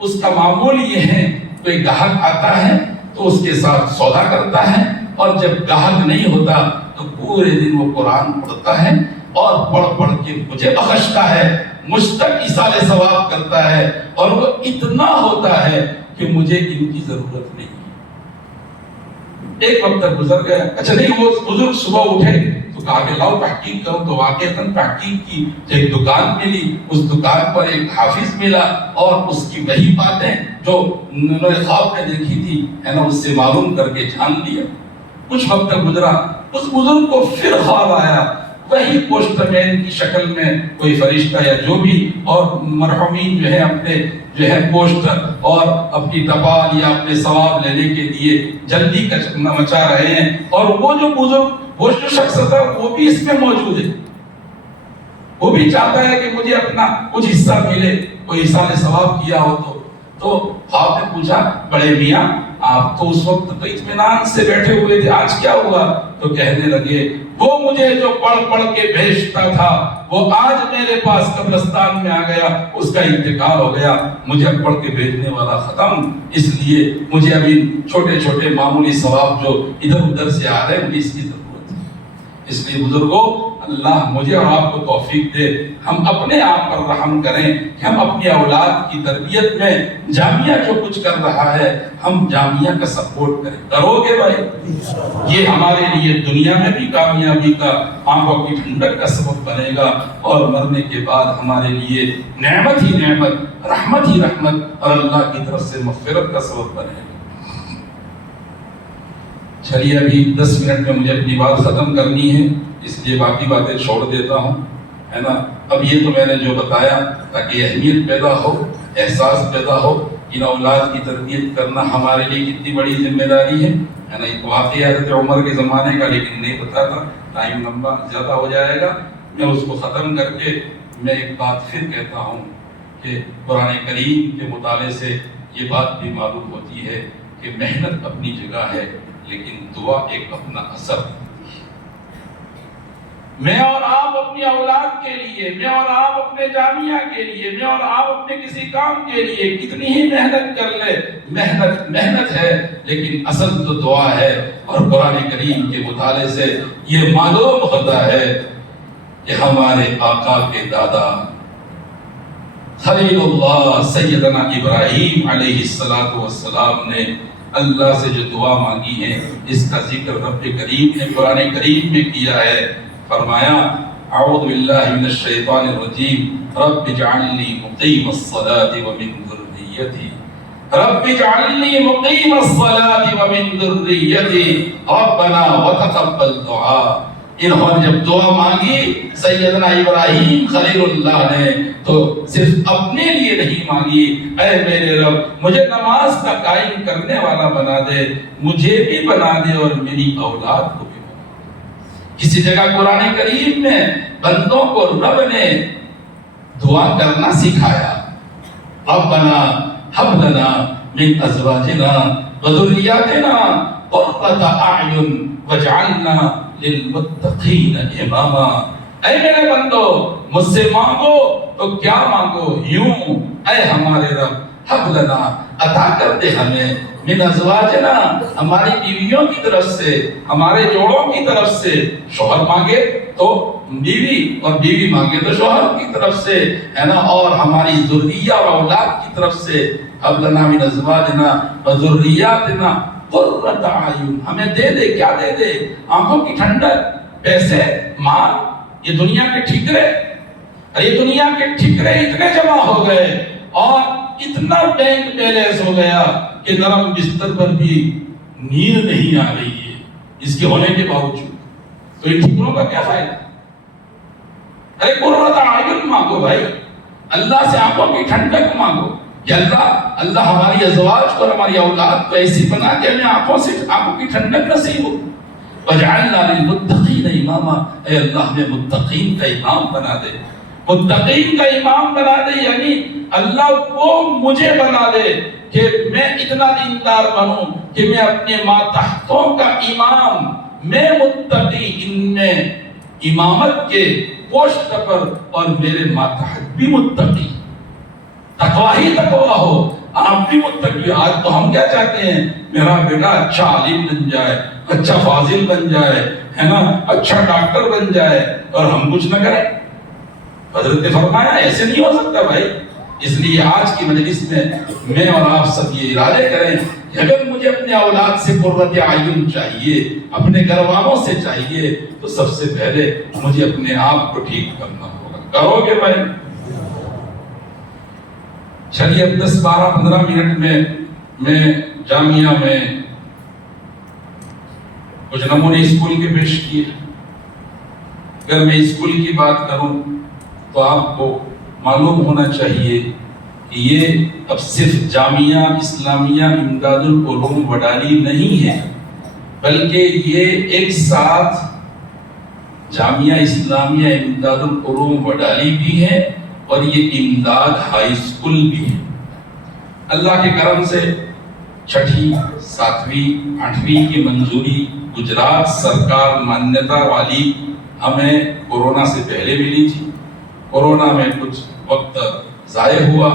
اس کا معمول یہ ہے کوئی گاہک آتا ہے تو اس کے ساتھ سودا کرتا ہے، اور جب گاہک نہیں ہوتا تو پورے دن وہ قرآن پڑھتا ہے اور پڑھ کے مجھے بخشتا ہے، مجھ تک ایصال ثواب کرتا ہے، اور وہ اتنا ہوتا ہے کہ مجھے ان کی ضرورت نہیں. ایک وقت تک گزر گیا. اچھا نہیں، وہ بزرگ صبح اٹھے تو کہا کہ لاؤ تحقیق کرو. تو واقعتاً تحقیق کی، ایک دکان ملی، اس دکان پر ایک حافظ ملا اور اس کی وہی باتیں جو انہوں نے خواب میں دیکھی تھی ہے نا اس سے معلوم کر کے جان لیا. کچھ وقت تک گزرا، اس بزرگ کو پھر خواب آیا وہی پوسٹ مین کی شکل میں کوئی فرشتہ یا جو بھی، اور مرحومین جو ہے اپنے جو ہے پوسٹ اور اپنی ٹپال یا اپنے ثواب لینے کے لیے جلدی مچا رہے ہیں، اور وہ جو بزرگ وہ جو شخص تھا وہ بھی اس میں موجود ہے، وہ بھی چاہتا ہے کہ مجھے اپنا کچھ حصہ ملے، کوئی حصہ ثواب کیا ہو تو خواب نے پوچھا بڑے میاں آپ تو اس وقت تو اطمینان سے بیٹھے ہوئے تھے، آج کیا ہوا؟ تو کہنے لگے وہ مجھے جو پڑھ پڑھ کے بھیجتا تھا وہ آج میرے پاس قبرستان میں آ گیا، اس کا انتقال ہو گیا، مجھے اب پڑھ کے بھیجنے والا ختم، اس لیے مجھے ابھی چھوٹے چھوٹے معمولی ثواب جو ادھر ادھر سے آ رہے ہیں مجھے اس کی ضرورت ہے۔ اس لیے بزرگوں اللہ مجھے اور آپ کو توفیق دے، ہم اپنے آپ پر رحم کریں کہ ہم اپنی اولاد کی تربیت میں جامعہ جو کچھ کر رہا ہے ہم جامعہ کا سپورٹ کریں۔ کرو گے بھائی؟ یہ ہمارے لیے دنیا میں بھی کامیابی کا، آنکھوں کی ٹھنڈک کا سبب بنے گا، اور مرنے کے بعد ہمارے لیے نعمت ہی نعمت، رحمت ہی رحمت، اور اللہ کی طرف سے مغفرت کا سبب بنے گا۔ چلیے ابھی 10 منٹ میں مجھے اپنی بات ختم کرنی ہے، اس لیے باقی باتیں چھوڑ دیتا ہوں، ہے نا۔ اب یہ تو میں نے جو بتایا تاکہ اہمیت پیدا ہو، احساس پیدا ہو، ان اولاد کی تربیت کرنا ہمارے لیے کتنی بڑی ذمہ داری ہے نا۔ ایک واقعہ حضرت عمر کے زمانے کا لیکن نہیں بتا تھا، ٹائم لمبا زیادہ ہو جائے گا، میں اس کو ختم کر کے میں ایک بات پھر کہتا ہوں کہ قرآن کریم کے مطالعے سے یہ بات بھی معلوم ہوتی ہے کہ محنت اپنی جگہ ہے لیکن دعا ایک اپنا اثر ہے۔ میں اور آپ اپنی اولاد کے لیے، میں اور آپ اپنے جامعہ کے لیے، میں اور آپ اپنے کسی کام کے لیے کتنی ہی محنت کر لے، محنت ہے لیکن اصل تو دعا ہے۔ اور قرآن کریم کے مطالعے سے یہ معلوم ہوتا ہے کہ ہمارے آقا کے دادا خلیل اللہ سیدنا ابراہیم علیہ السلام نے اللہ سے جو دعا مانگی ہے اس کا ذکر رب کریم نے قرآن کریم میں کیا ہے۔ فرمایا اعوذ باللہ من الشیطان الرجیم رب اجعلنی مقیم الصلاة ومن ذریتی، رب اجعلنی مقیم الصلاة ومن ذریتی ربنا وتقبل دعاء۔ انہوں نے جب دعا مانگی سیدنا ابراہیم خلیل اللہ نے تو صرف اپنے لیے نہیں مانگی، اے میرے رب مجھے نماز کا قائم کرنے والا بنا دے، مجھے بھی بنا دے اور میری اولاد کو بھی۔ کسی جگہ قرآن کریم میں بندوں کو رب نے دعا کرنا سکھایا، ربنا ہب لنا من ازواجنا وذریاتنا قرۃ اعین واجعلنا للمتقین اماما۔ اے میرے بندو مجھ سے مانگو تو کیا مانگو، یوں اے ہمارے رب ہب لنا عطا کر دے ہمیں من ازواجنا ہماری بیویوں کی طرف سے، ہمارے جوڑوں کی طرف سے، شوہر مانگے تو بیوی اور بیوی مانگے تو شوہر کی طرف سے، ہے نا، اور ہماری ذریہ اور اولاد کی طرف سے ہب لنا من ازواجنا وذریاتنا قرۃ اعین، ہمیں دے دے، کیا دے دے؟ آنکھوں کی ٹھنڈک، پیسے، مال، یہ دنیا کے ٹھیکرے، یہ دنیا کے ٹھیکرے اتنے جمع ہو گئے اور اتنا بینک بیلنس ہو گیا کہ نرم بستر پر بھی نیند نہیں آ رہی ہے اس کے ہونے کے باوجود، تو ان ٹھیکروں کا کیا فائدہ؟ ارے قرۃ اعین مانگو بھائی، اللہ سے آنکھوں کی ٹھنڈک مانگو کہ اللہ ہماری ازواج کو اور ہماری اولاد کو ایسی بنا کہ ہمیں آنکھوں کی ٹھنڈک نصیب ہو۔ وَجَعَلْنَا لِلْمُتَّقِينَ إِمَامًا، اے اللہ ہمیں متقین کا امام بنا دے، متقین کا امام بنا دے، یعنی اللہ وہ مجھے بنا دے کہ میں اتنا دیندار بنوں کہ میں اپنے ماتحتوں کا امام، میں متقی، ان میں امامت کے پوسٹ پر، اور میرے ماتحت بھی متقی، تقوی ہی تقوی ہو، آپ بھی متقی۔ آج تو ہم کیا چاہتے ہیں؟ میرا بیٹا اچھا عالم بن جائے، اچھا فاضل بن جائے، ہے نا، اچھا ڈاکٹر بن جائے، اور ہم کچھ نہ کریں۔ حضرت نے فرمایا ایسے نہیں ہو سکتا بھائی۔ اس لیے آج کی مجلس میں اور آپ سب یہ ارادے کریں کہ اگر مجھے اپنے اولاد سے قرۃ اعین چاہیے، اپنے گھر والوں سے چاہیے، تو سب سے پہلے مجھے اپنے آپ کو ٹھیک کرنا ہوگا۔ کرو گے بھائی؟ چلیے اب 10 12 15 منٹ میں جامعہ میں کچھ نمونے اسکول کے پیش کیے، اگر میں اسکول کی بات کروں تو آپ کو معلوم ہونا چاہیے کہ یہ اب صرف جامعہ اسلامیہ امداد العلوم وڈالی نہیں ہے، بلکہ یہ ایک ساتھ جامعہ اسلامیہ امداد العلوم وڈالی بھی ہے اور یہ امداد ہائی اسکول بھی ہے۔ اللہ کے کرم سے 6ٹھی 7ویں 8ویں کی منظوری گجرات سرکار مانیتا والی ہمیں کورونا سے پہلے ملی تھی۔ کورونا میں کچھ وقت ضائع ہوا،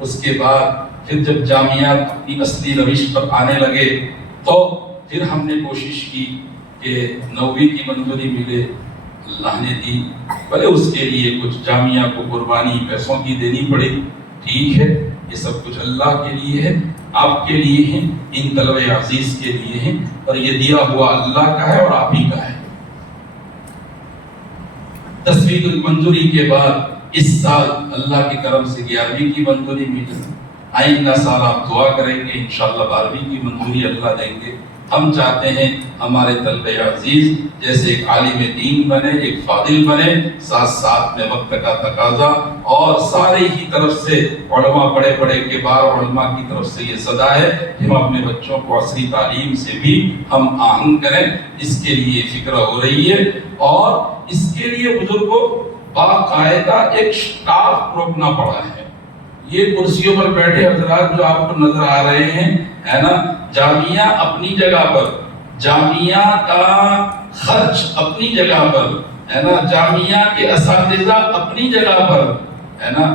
اس کے بعد پھر جب جامعات اپنی اصلی روش پر آنے لگے تو پھر ہم نے کوشش کی کہ 9ویں کی منظوری ملے، اللہ نے دی، بھلے اس کے لیے کچھ جامعہ کو قربانی پیسوں کی دینی پڑی، ٹھیک ہے، یہ سب کچھ اللہ کے لیے ہے، آپ کے لیے ہے، ان طلبہ عزیز کے لیے ہے، اور یہ دیا ہوا اللہ کا ہے اور آپ ہی کا ہے۔ 10ویں کی منظوری کے بعد اس سال اللہ کے کرم سے 11ویں کی منظوری ملی، آئندہ سال آپ دعا کریں گے انشاءاللہ 12ویں کی منظوری اللہ دیں گے۔ ہم چاہتے ہیں ہمارے طلبہ عزیز جیسے ایک عالم دین بنے، ایک فاضل بنے، ساتھ ساتھ میں وقت کا تقاضا اور سارے ہی طرف سے علماء بڑے بڑے کبار علماء کی طرف سے یہ صدا ہے کہ ہم اپنے بچوں کو عصری تعلیم سے بھی ہم آہنگ کریں، اس کے لیے فکر ہو رہی ہے، اور اس کے لیے بزرگوں باقاعدہ ایک سٹاف روکنا پڑا ہے۔ یہ کرسیوں پر بیٹھے حضرات جو آپ کو نظر آ رہے ہیں، ہے نا، جامعہ اپنی جگہ پر، جامعہ کا خرچ اپنی جگہ پر، ہے نا، جامعہ کے اساتذہ اپنی جگہ پر، ہے نا،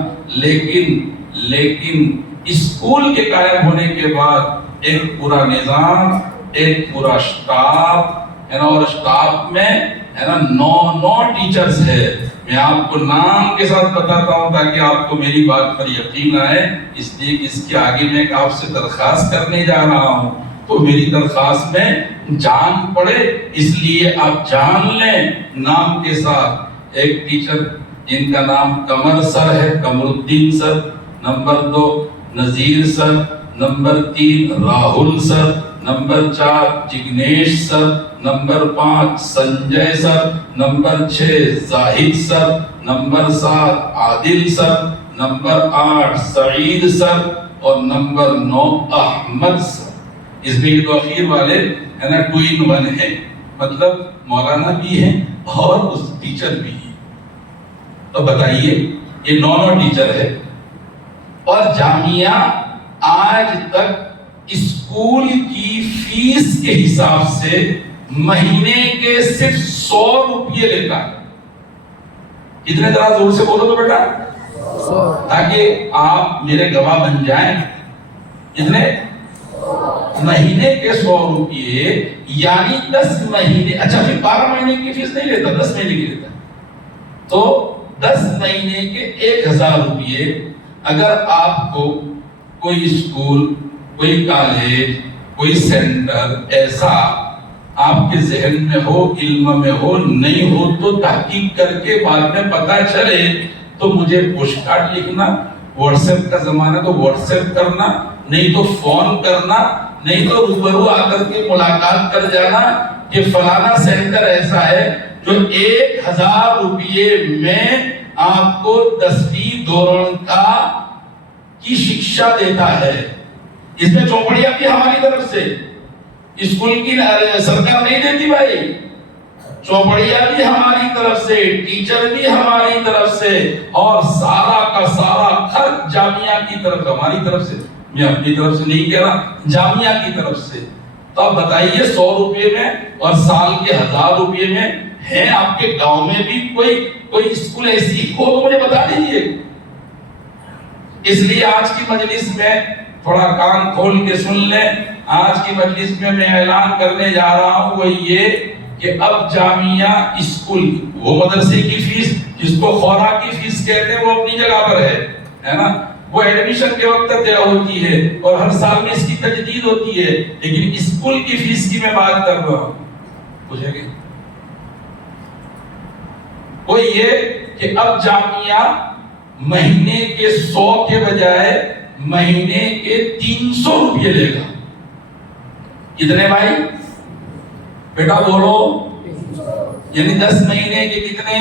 لیکن اسکول کے قائم ہونے کے بعد ایک پورا نظام، ایک پورا سٹاف، ہے نا، اور سٹاف میں ہے نا 9 ٹیچرز ہے۔ میں آپ کو نام کے ساتھ بتاتا ہوں تاکہ آپ کو میری بات پر یقین آئے، اس لیے کہ اس کے آگے میں آپ سے درخواست کرنے جا رہا ہوں تو میری درخواست میں جان پڑے، اس لیے آپ جان لیں نام کے ساتھ۔ ایک ٹیچر جن کا نام قمر سر ہے، قمر الدین سر، نمبر 2 نذیر سر، نمبر 3 راہل سر، نمبر 4 جگنیش سر، نمبر 5 سنجے سر، نمبر 6 زاہد سر، نمبر 7 عادل سر، نمبر 8 سعید سر، اور نمبر 9 احمد سر۔ اس میں یہ 2 اخیر والے ہے نا 2 in 1 ہیں، مطلب مولانا بھی ہیں اور اس ٹیچر بھی ہیں۔ تو بتائیے یہ 9 ٹیچر ہے، اور جامعہ آج تک اسکول کی فیس کے حساب سے مہینے کے صرف 100 روپیے لیتا ہے۔ کتنے ذرا زور سے بولو تو بیٹا، تاکہ آپ میرے گواہ بن جائیں۔ کتنے؟ مہینے کے 100 روپیے، یعنی 10 مہینے، اچھا پھر 12 مہینے کی فیس نہیں لیتا، 10 مہینے کی لیتا، تو 10 مہینے کے 1000 روپیے۔ اگر آپ کو کوئی اسکول، کوئی کالج، کوئی سینٹر ایسا آپ کے ذہن میں ہو، علم میں ہو، نہیں ہو تو تحقیق کر کے بعد میں پتا چلے تو مجھے پوسٹ کارڈ لکھنا، واٹس ایپ کا زمانہ تو واٹس ایپ کرنا، نہیں تو فون کرنا، نہیں تو روبرو آ کر کے ملاقات کر جانا کہ فلانا سینٹر ایسا ہے جو 1000 روپیے میں آپ کو 10ویں دورن کی شکشا دیتا ہے۔ اس میں چوپڑیاں بھی ہماری طرف سے، اسکول کی سرکار نہیں دیتی بھائی، چوپڑیاں بھی ہماری طرف سے، ٹیچر بھی ہماری طرف سے، اور سارا کا سارا خرچ جامعہ کی طرف، ہماری طرف سے، میں اپنی طرف سے نہیں کہہ رہا، جامعہ کی طرف سے۔ تو اب بتائیے 100 روپے میں اور سال کے 1000 روپے میں ہے آپ کے گاؤں میں بھی کوئی اسکول ایسی ہو تو مجھے بتا دیجیے۔ اس لیے آج کی مجلس میں تھوڑا کان کھول کے سن لیں، آج کی مجلس میں اعلان کرنے جا رہا ہوں وہ یہ کہ اب جامعہ اسکول وہ مدرسے کی فیس جس کو خوراک کی فیس کہتے ہیں وہ اپنی جگہ پر ہے نا، وہ ایڈمیشن کے وقت طے ہوتی ہے اور ہر سال میں اس کی تجدید ہوتی ہے، لیکن اسکول کی فیس کی میں بات کر رہا ہوں۔ پوچھیں گے وہ یہ کہ اب جامعہ مہینے کے 100 کے بجائے مہینے کے 300 روپیے لے گا۔ کتنے بھائی؟ بیٹا بولو یعنی 10 مہینے کے کتنے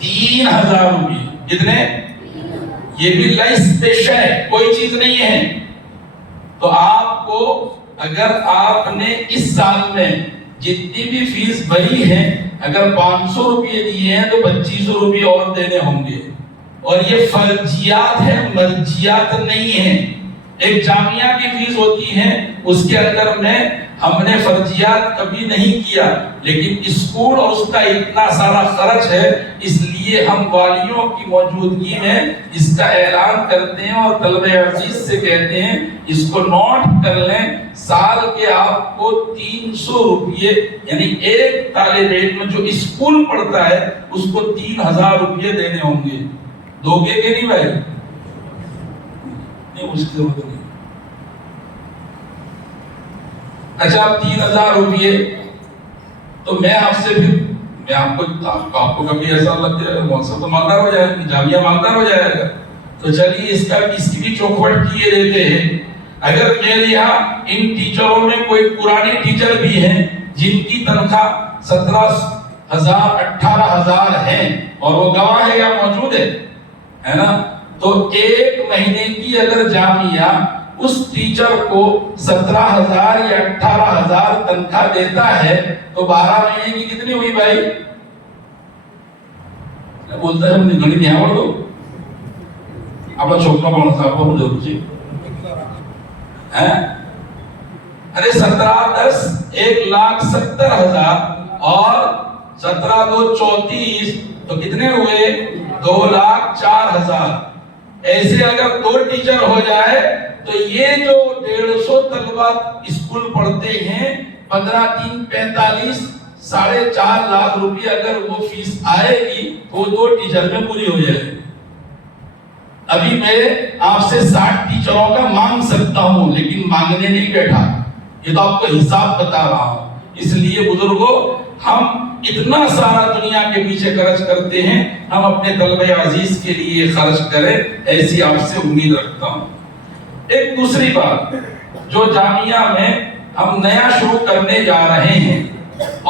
3000 روپے. کتنے؟ یہ بھی لائس پیش ہے, کوئی چیز نہیں ہے. تو آپ کو اگر آپ نے اس سال میں جتنی بھی فیس بھری ہے, اگر 500 روپے دیے ہیں تو 2500 روپے اور دینے ہوں گے. اور یہ فرضیات ہے, مرجیات نہیں ہیں. ایک جامعہ کی فیس ہوتی ہے, اس کے اندر میں ہم نے فرضیات کبھی نہیں کیا, لیکن اسکول اور اس کا اتنا سارا خرچ ہے, اس لیے ہم والیوں کی موجودگی میں اس کا اعلان کرتے ہیں اور طلبہ عزیز سے کہتے ہیں اس کو نوٹ کر لیں. سال کے آپ کو 300 روپے, یعنی ایک طالب علم جو اسکول پڑھتا ہے اس کو 3000 روپے دینے ہوں گے. دو گے کہ نہیں بھائی؟ نہیں, اس کے بعد نہیں. اچھا, 3000 روپے تو میں آپ سے پھر میں آپ کو کبھی ایسا لگ جائے گا مقصد تو مالدار ہو جائے گا, جامعہ مالدار ہو جائے گا. تو چلیے اس کی بھی چوکھٹ کیے دیتے ہیں. اگر میرے یہاں ان ٹیچروں میں کوئی پرانی ٹیچر بھی ہیں جن کی تنخواہ 17,000 18,000 ہے اور وہ گواہ ہے یا موجود ہے نا, تو ایک مہینے کی اگر جامعہ اس ٹیچر کو 17,000 یا 18,000 تنخواہ دیتا ہے تو 12 مہینے کی کتنی ہوئی بھائی؟ بولتا ہے ہم نے گھڑی نہیں آوڑ دو آپ چھوکا پڑھنا صاحب کو ضرور جی. ارے 17 10 1,70,000 اور 17 2 34 تو کتنے ہوئے 2,04,000. ایسے اگر 2 ٹیچر ہو جائے تو یہ جو 150 طلبہ اسکول پڑھتے ہیں 15 3 45 4.5 لاکھ روپے اگر وہ فیس آئے گی تو 2 ٹیچر میں پوری ہو جائے گی. ابھی میں آپ سے 60 ٹیچروں کا مانگ سکتا ہوں لیکن مانگنے نہیں بیٹھا, یہ تو آپ کو حساب بتا رہا ہوں. اس لیے بزرگوں, ہم اتنا سارا دنیا کے پیچھے خرچ کرتے ہیں, ہم اپنے طلبہ عزیز کے لیے خرچ کریں, ایسی آپ سے امید رکھتا ہوں. ایک دوسری بات جو جامعہ میں ہم نیا شروع کرنے جا رہے ہیں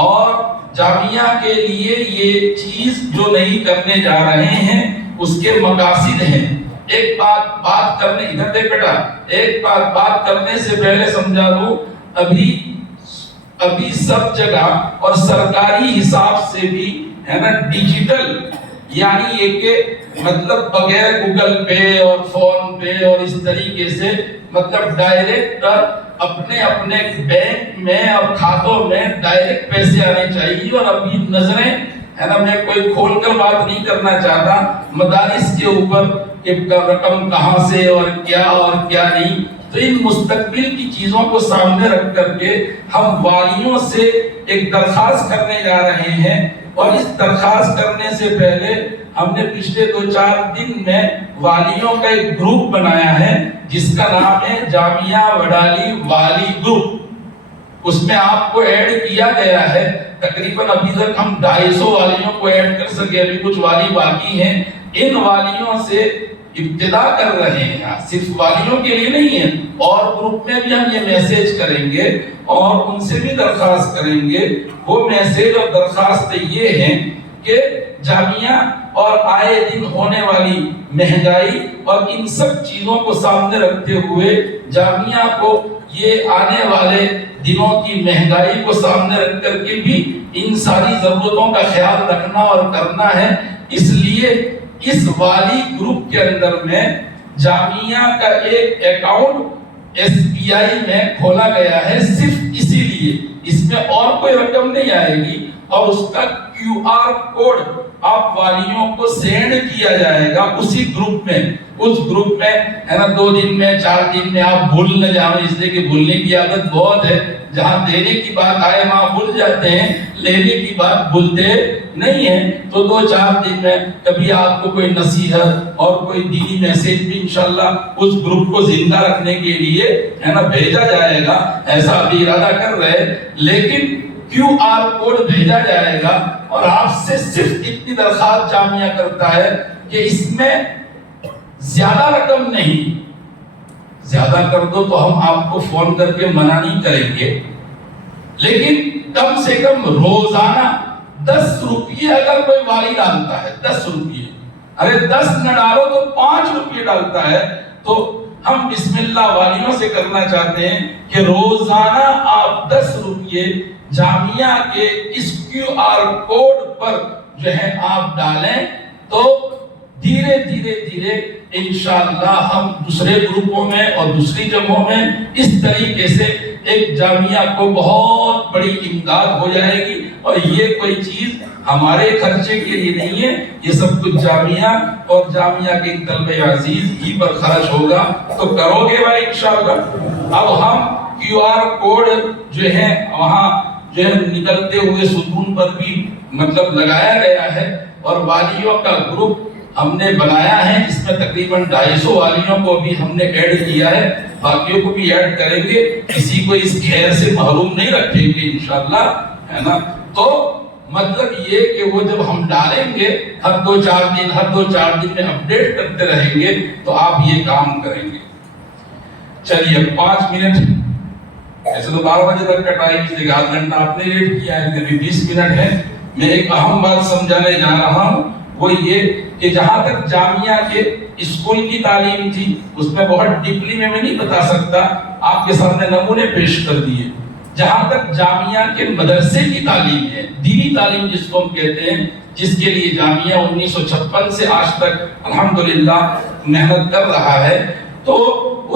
اور جامعہ کے لیے یہ چیز جو نہیں کرنے جا رہے ہیں اس کے مقاصد ہیں. ایک بات کرنے, ادھر دیکھ بیٹا, ایک بات کرنے سے پہلے سمجھا دوں, ابھی سب جگہ اور سرکاری حساب سے بھی ہے نا ڈیجیٹل, یعنی یہ کہ مطلب بغیر گوگل پے اور فون پے اور اس طریقے سے مطلب ڈائریکٹ اپنے بینک میں اور کھاتوں میں ڈائریکٹ پیسے آنے چاہیے. اور ابھی نظریں ہے نا, میں کوئی کھول کر بات نہیں کرنا چاہتا مدارس کے اوپر کہ رقم کہاں سے اور کیا نہیں, تو ان مستقبل کی چیزوں کو سامنے رکھ کر کے ہم والیوں سے ایک درخواست کرنے جا رہے ہیں. اور اس درخواست کرنے سے پہلے ہم نے پچھلے 2-4 دن میں والیوں کا ایک گروپ بنایا ہے جس کا نام ہے جامعہ وڈالی والی گروپ. اس میں آپ کو ایڈ کیا گیا ہے. تقریباً ابھی تک ہم 250 والیوں کو ایڈ کر سکے, ابھی کچھ والی باقی ہیں. ان والیوں سے ابتدا کر رہے ہیں, صرف والیوں کے لیے نہیں ہے, اور گروپ میں بھی ہم یہ میسیج کریں گے اور ان سے بھی درخواست کریں گے. وہ میسیج اور درخواست یہ ہے کہ جامعہ اور آئے دن ہونے والی مہنگائی اور ان سب چیزوں کو سامنے رکھتے ہوئے جامعہ کو یہ آنے والے دنوں کی مہنگائی کو سامنے رکھ کر کے بھی ان ساری ضرورتوں کا خیال رکھنا اور کرنا ہے. اس لیے اس والی گروپ کے اندر میں جامعہ کا ایک اکاؤنٹ SBI میں کھولا گیا ہے صرف اسی لیے. اس میں اور کوئی رقم نہیں آئے گی اور اس کا QR کوڈ آپ والیوں کو سینڈ کیا جائے گا اسی گروپ میں. اس گروپ میں ہے نا 2 دن میں 4 دن میں آپ بھول نہ جاؤ, اس لیے کہ بھولنے کی عادت بہت ہے. جہاں دینے کی بات آئے وہاں بھول جاتے ہیں, لینے کی بات بھولتے نہیں ہیں. تو 2-4 دن میں کبھی آپ کو کوئی نصیحت اور کوئی دینی میسیج بھی انشاءاللہ اس گروپ کو زندہ رکھنے کے لیے ہے نا بھیجا جائے گا. ایسا ابھی ارادہ کر رہے, لیکن QR کوڈ بھیجا جائے گا. اور آپ سے صرف اتنی درخواست جامعہ کرتا ہے کہ اس میں زیادہ رقم نہیں, زیادہ کر دو تو ہم آپ کو فون کر کے منع نہیں کریں گے, لیکن کم سے کم روزانہ 10 روپیے اگر کوئی والی ڈالتا ہے، 10 روپیے، ارے 10 نہ ڈالو تو 5 روپیے ڈالتا ہے، تو ہم بسم اللہ والیوں سے کرنا چاہتے ہیں کہ روزانہ آپ 10 روپیے جامعہ کے اس QR کوڈ پر جو ہے آپ ڈالیں، تو دھیرے دھیرے انشاءاللہ ہم دوسرے گروپوں میں اور دوسری جگہوں میں اس طریقے سے ایک جامعہ کو بہت بڑی امداد ہو جائے گی. اور یہ کوئی چیز ہمارے خرچے کے لیے نہیں ہے، یہ سب کچھ جامعہ اور جامعہ کے طلبہ عزیز ہی پر خرچ ہوگا. تو کرو گے بھائی انشاءاللہ. اب ہم QR کوڈ جو ہے وہاں جو ہے نکلتے ہوئے ستون پر بھی مطلب لگایا گیا ہے، اور والیوں کا گروپ ہم نے بنایا ہے جس میں تقریباً 250 والیوں کو بھی ہم نے ایڈ کیا ہے، باقیوں کو بھی ایڈ کریں گے، کسی کو اس خیر سے محروم نہیں رکھیں گے انشاءاللہ، ہے نا. تو مطلب یہ کہ وہ جب ہم ڈالیں گے ہر 2-4 دن میں اپڈیٹ کرتے رہیں گے تو آپ یہ کام کریں گے. چلیے 5 منٹ، ایسے تو 12 بجے تک کا ٹائم ہے، آدھ گھنٹہ آپ نے لیٹ کیا ہے، ابھی 20 منٹ ہے. میں ایک اہم بات سمجھانے جا رہا ہوں، وہ یہ کہ جہاں تک جامعہ کے اسکول کی تعلیم تھی اس میں بہت ڈیپلی میں نہیں بتا سکتا، آپ کے سامنے نمونے پیش کر دیے. جہاں تک جامعہ کے مدرسے کی تعلیم ہے، دینی تعلیم جس کو ہم کہتے ہیں، جس کے لیے جامعہ 1956 سے آج تک الحمدللہ محنت کر رہا ہے، تو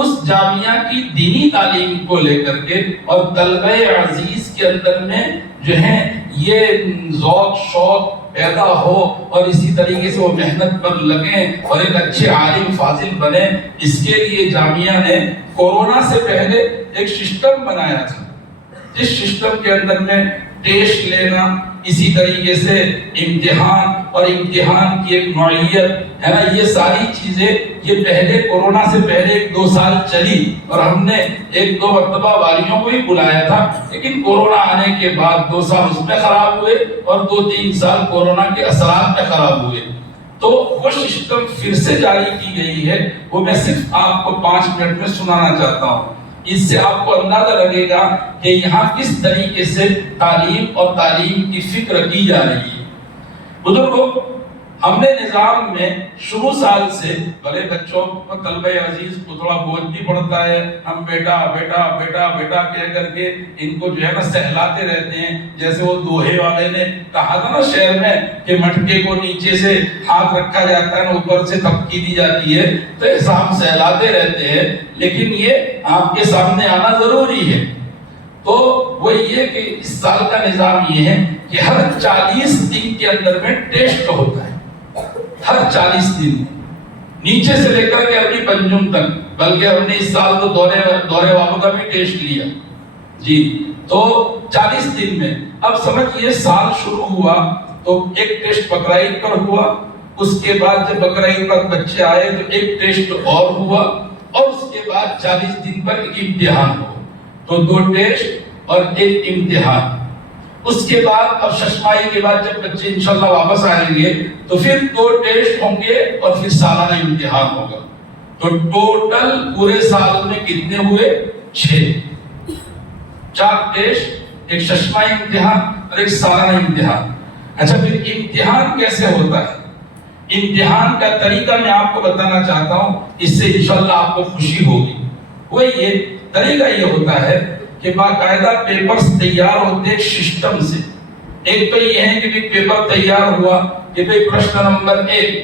اس جامعہ کی دینی تعلیم کو لے کر کے اور طلبہ عزیز کے اندر میں جو ہے یہ ذوق شوق پیدا ہو اور اسی طریقے سے وہ محنت پر لگیں اور ایک اچھے عالم فاضل بنے، اس کے لیے جامعہ نے کورونا سے پہلے ایک سسٹم بنایا تھا، جس سسٹم کے اندر میں ٹیسٹ لینا، اسی طریقے سے امتحان اور امتحان کی ایک نوعیت ہے نا، یہ ساری چیزیں یہ پہلے کورونا سے پہلے 2 سال چلی اور ہم نے 1-2 مرتبہ والیوں کو ہی بلایا تھا، لیکن کورونا آنے کے بعد 2 سال اس میں خراب ہوئے اور 2-3 سال کورونا کے اثرات میں خراب ہوئے. تو وہ سسٹم پھر سے جاری کی گئی ہے، وہ میں صرف آپ کو 5 منٹ میں سنانا چاہتا ہوں. اس سے آپ کو اندازہ لگے گا کہ یہاں کس طریقے سے تعلیم اور تعلیم کی فکر کی جا رہی ہے. بزرگوں، ہم نے نظام میں شروع سال سے بڑے بچوں کو طلبہ عزیز کو تھوڑا بوجھ بھی پڑتا ہے، ہم بیٹا بیٹا بیٹا بیٹا کہہ کر کے ان کو جو ہے نا سہلاتے رہتے ہیں. جیسے وہ دوہے والے نے کہا تھا نا شہر میں کہ مٹکے کو نیچے سے ہاتھ رکھا جاتا ہے نا، اوپر سے تھپکی دی جاتی ہے، تو ایسا ہم سہلاتے رہتے ہیں. لیکن یہ آپ کے سامنے آنا ضروری ہے. تو وہ یہ کہ اس سال کا نظام یہ ہے کہ ہر 40 دن کے اندر میں ٹیسٹ ہوتا ہے، ہر 40 دن نیچے سے لے کر کے عربی پنجم تک، بلکہ ہم نے اس سال تو دورے والوں کا بھی ٹیسٹ لیا جی. تو 40 دن میں اب سمجھئے سال شروع ہوا تو ایک ٹیسٹ بقرعید پر ہوا، اس کے بعد جب بقرعید پر بچے آئے تو ایک ٹیسٹ اور ہوا، اور اس کے بعد 40 دن پر ایک امتحان ہوا. تو 2 ٹیسٹ اور ایک امتحان. اس کے بعد اب ششمائی کے بعد جب بچے انشاءاللہ واپس آئیں گے تو پھر 2 ٹیسٹ ہوں گے اور پھر سالانہ امتحان ہوگا. تو ٹوٹل پورے سال میں کتنے ہوئے؟ 6. 4 ٹیسٹ، ایک ششمائی امتحان اور ایک سالانہ امتحان. اچھا، پھر امتحان کیسے ہوتا ہے؟ امتحان کا طریقہ میں آپ کو بتانا چاہتا ہوں، اس سے انشاءاللہ آپ کو خوشی ہوگی. وہ یہ طریقہ یہ ہوتا ہے کہ باقاعدہ پیپرز تیار ہوتے ہیں سسٹم سے. ایک تو یہ ہے کہ پیپر تیار ہوا کہ بھئی پرشن نمبر 1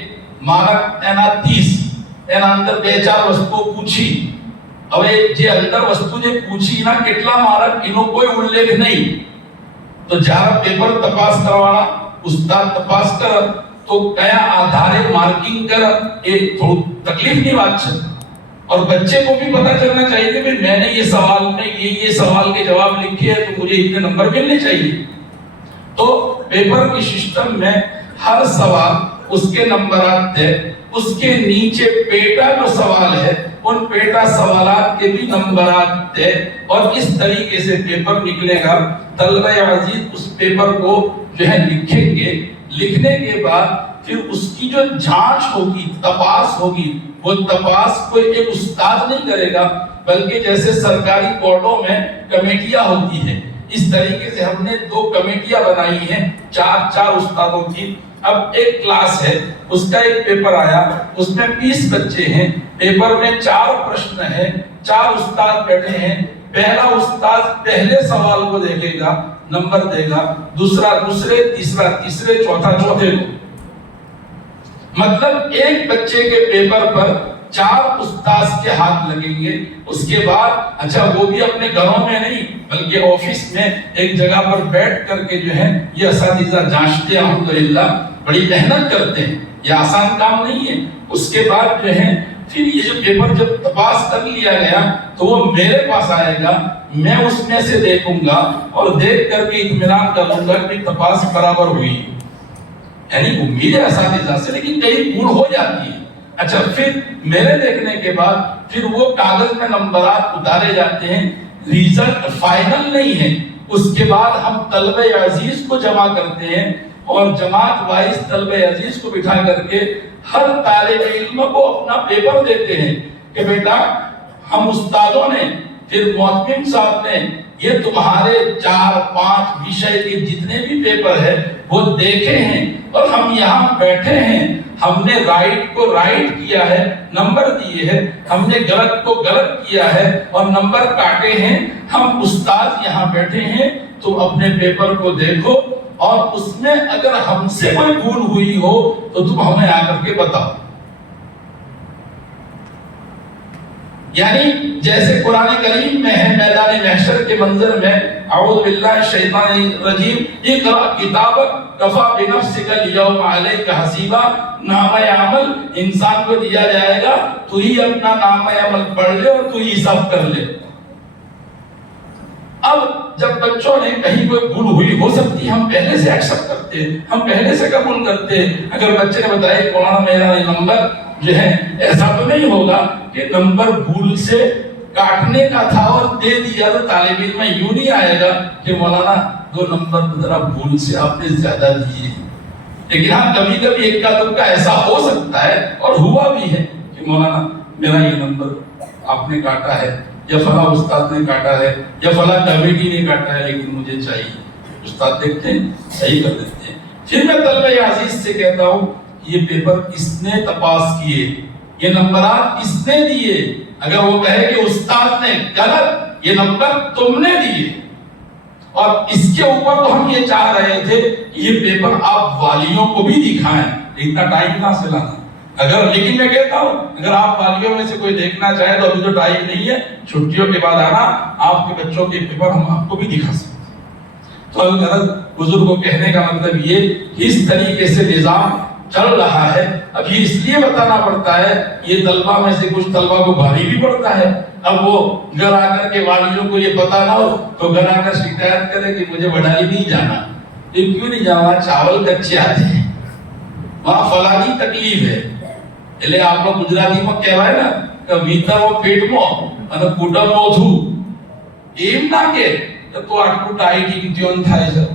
مارک اینا 30 اینا اندر 2-4 વસ્તુ પૂછી. હવે જે અંદર વસ્તુ જે પૂછી ના કેટલા માર્ક એનો કોઈ ઉલ્લેખ નહીં. તો જ્યારે પેપર તપાસ કરવાના ઉસ્તાદ તપાસ કરે તો કયા આધારે માર્કિંગ કરે એ થોડું તકલીફની વાત છે. اور بچے کو بھی پتا چلنا چاہیے کہ میں نے یہ سوال میں یہ سوال کے جواب لکھے ہیں تو مجھے اتنے نمبر ملنے چاہیے. تو پیپر کی سسٹم میں ہر سوال اس کے نمبرات تھے، اس کے نیچے پیٹا جو سوال ہے ان پیٹا سوالات کے بھی نمبرات تھے، اور اس طریقے سے پیپر نکلے گا. طلبہ عزیز اس پیپر کو جو ہے لکھیں گے، لکھنے کے بعد پھر اس کی جو جانچ ہوگی، تپاس ہوگی، وہ تپاس کوئی ایک استاد نہیں کرے گا، بلکہ جیسے سرکاری کورٹوں میں کمیٹیاں ہوتی ہیں اس طریقے سے ہم نے 2 کمیٹیاں بنائی ہیں 4 استادوں کی. اب ایک کلاس ہے، اس کا ایک پیپر آیا، اس میں 20 بچے ہیں، پیپر میں 4 پرشن ہیں، 4 استاد بیٹھے ہیں. پہلا استاد پہلے سوال کو دیکھے گا، نمبر دے گا، دوسرا دوسرے، تیسرا تیسرے، چوتھا چوتھے کو. مطلب ایک بچے کے پیپر پر 4 استاد کے ہاتھ لگیں گے. اس کے بعد اچھا وہ بھی اپنے گھروں میں نہیں بلکہ آفس میں ایک جگہ پر بیٹھ کر کے جو ہے یہ اساتذہ جانچتے ہیں. الحمدللہ بڑی محنت کرتے ہیں، یہ آسان کام نہیں ہے. اس کے بعد جو ہے پھر یہ جو پیپر جب تپاس کر لیا گیا تو وہ میرے پاس آئے گا، میں اس میں سے دیکھوں گا اور دیکھ کر کے اطمینان کر لوں گا کہ تپاس برابر ہوئی. یعنی امید ہے اساتذہ سے، لیکن کئی بھول ہو جاتی ہے. اچھا پھر میرے دیکھنے کے بعد پھر وہ کاغذ میں نمبرات اتارے جاتے ہیں. ریزلٹ فائنل نہیں ہے. اس کے بعد ہم طلبہ عزیز کو جمع کرتے ہیں اور جماعت وائز طلبہ عزیز کو بٹھا کر کے ہر طالب علم کو اپنا پیپر دیتے ہیں کہ بیٹا ہم استادوں نے پھر محتمم صاحب نے یہ تمہارے 4-5 وشے کے جتنے بھی پیپر ہے وہ دیکھے ہیں اور ہم یہاں بیٹھے ہیں. ہم نے رائٹ کو رائٹ کیا ہے، نمبر دیے ہیں، ہم نے غلط کو غلط کیا ہے اور نمبر کاٹے ہیں. ہم استاد یہاں بیٹھے ہیں، تم اپنے پیپر کو دیکھو اور اس میں اگر ہم سے کوئی بھول ہوئی ہو تو تم ہمیں آ کر کے بتاؤ. یعنی جیسے قرآن کریم میں ہے میدان محشر کے منظر میں اعوذ باللہ الشیطان الرجیم اقرأ کتابک کفا بنفسک اليوم علیک حسیبا. نامہ عمل انسان کو دیا جائے گا، تو ہی اپنا نامہ عمل پڑھ لے اور تو ہی حساب کر لے. اب جب بچوں نے کہیں کوئی بھول ہوئی ہو سکتی ہے، ہم پہلے سے ایکسپٹ کرتے ہیں، ہم پہلے سے قبول کرتے ہیں. اگر بچے نے بتایا کہ مولانا میرا نمبر جو ہے ایسا تو نہیں ہوگا کہ نمبر بھول سے کاٹنے کا تھا اور دے دیا، تو طالب علم میں یوں نہیں آئے گا کہ مولانا 2 نمبر ذرا بھول سے آپ نے زیادہ دیے. لیکن ہاں کبھی کبھی ایک کا دو کا ایسا ہو سکتا ہے اور ہوا بھی ہے کہ مولانا میرا یہ نمبر آپ نے کاٹا ہے یا فلاں استاد نے کاٹا ہے یا فلاں کمیٹی نے کاٹا ہے، لیکن مجھے چاہیے. استاد دیکھتے ہیں، صحیح کر دیتے ہیں. پھر میں طلبہ عزیز سے کہتا ہوں یہ پیپر کس نے تپاس کیے، یہ نمبرات کس نے دیے. اگر وہ کہے کہ استاد نے غلط، یہ نمبر تم نے دیے. اور اس کے اوپر تو ہم یہ چاہ رہے تھے کہ یہ پیپر آپ والیوں کو بھی دکھائیں. اتنا ٹائم کہاں سے لانا. لیکن میں کہتا ہوں اگر آپ والیوں میں سے کوئی دیکھنا چاہے تو ابھی تو ٹائم نہیں ہے، چھٹیوں کے بعد آنا، آپ کے بچوں کے پیپر ہم آپ کو بھی دکھا سکتے ہیں. تو الغرض حضور کو کہنے کا مطلب یہ کہ اس طریقے سے نظام چل رہا ہے. اب یہ اس لیے بتانا پڑتا ہے، یہ طلبہ میں سے کچھ طلبہ کو بھاری بھی پڑتا ہے. اب وہ گھر آ کر کے والیوں کو یہ پتا نہ ہو تو گھر آ کر شکایت کرے کہ مجھے وڈالی نہیں جانا. یہ کیوں نہیں جانا؟ چاول کچے آتے ہیں، وہاں فلانی تکلیف ہے. એટલે આપણો ગુજરાતીમાં કહેવાય ને કે વિતરવો પેટમાં અને કુટુંબો થું. એમ ના કે તો આટલું ટાઈટ ઇમ્તિહાન થાય છે.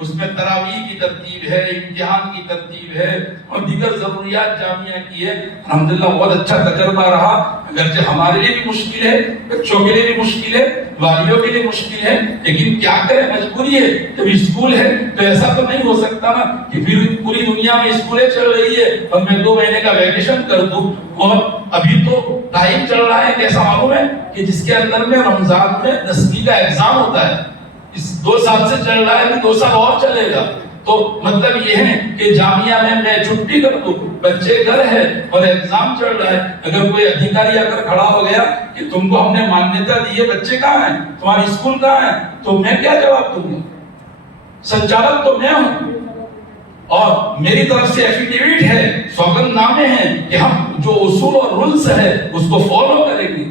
اس میں تراویح کی ترتیب ہے، امتحان کی ترتیب ہے اور دیگر ضروریات جامعہ کی ہے۔ الحمدللہ بہت اچھا تجربہ رہا، اگرچہ ہمارے لیے بھی مشکل ہے، بچوں کے لیے بھی مشکل ہے، والیوں کے لیے مشکل ہے، لیکن کیا کریں، مجبوری ہے۔ جب اسکول ہے تو ایسا تو نہیں ہو سکتا نا کہ پھر پوری دنیا میں اسکولیں چل رہی ہے اور میں 2 مہینے کا ویکیشن کر دوں۔ اور ابھی تو ٹائم چل رہا ہے، کیسا معلوم ہے کہ جس کے اندر میں رمضان میں 10ویں کا ایگزام ہوتا ہے، اس 2 سال سے چل رہا ہے، ابھی 2 سال اور چلے گا۔ تو مطلب یہ ہے کہ جامعہ میں چھٹی کر دوں، بچے گھر ہے اور ایگزام چل رہا ہے، اگر کوئی ادھیکاری اگر کھڑا ہو گیا کہ تم کو ہم نے مانیتا دی ہے، بچے کہاں ہیں، تمہاری اسکول کہاں ہے، تو میں کیا جواب دوں گا؟ سنچالک تو میں ہوں اور میری طرف سے ایفیڈیوٹ ہے، سوگند نامے ہیں کہ ہم جو اصول اور رولز ہے اس کو فالو کریں گے۔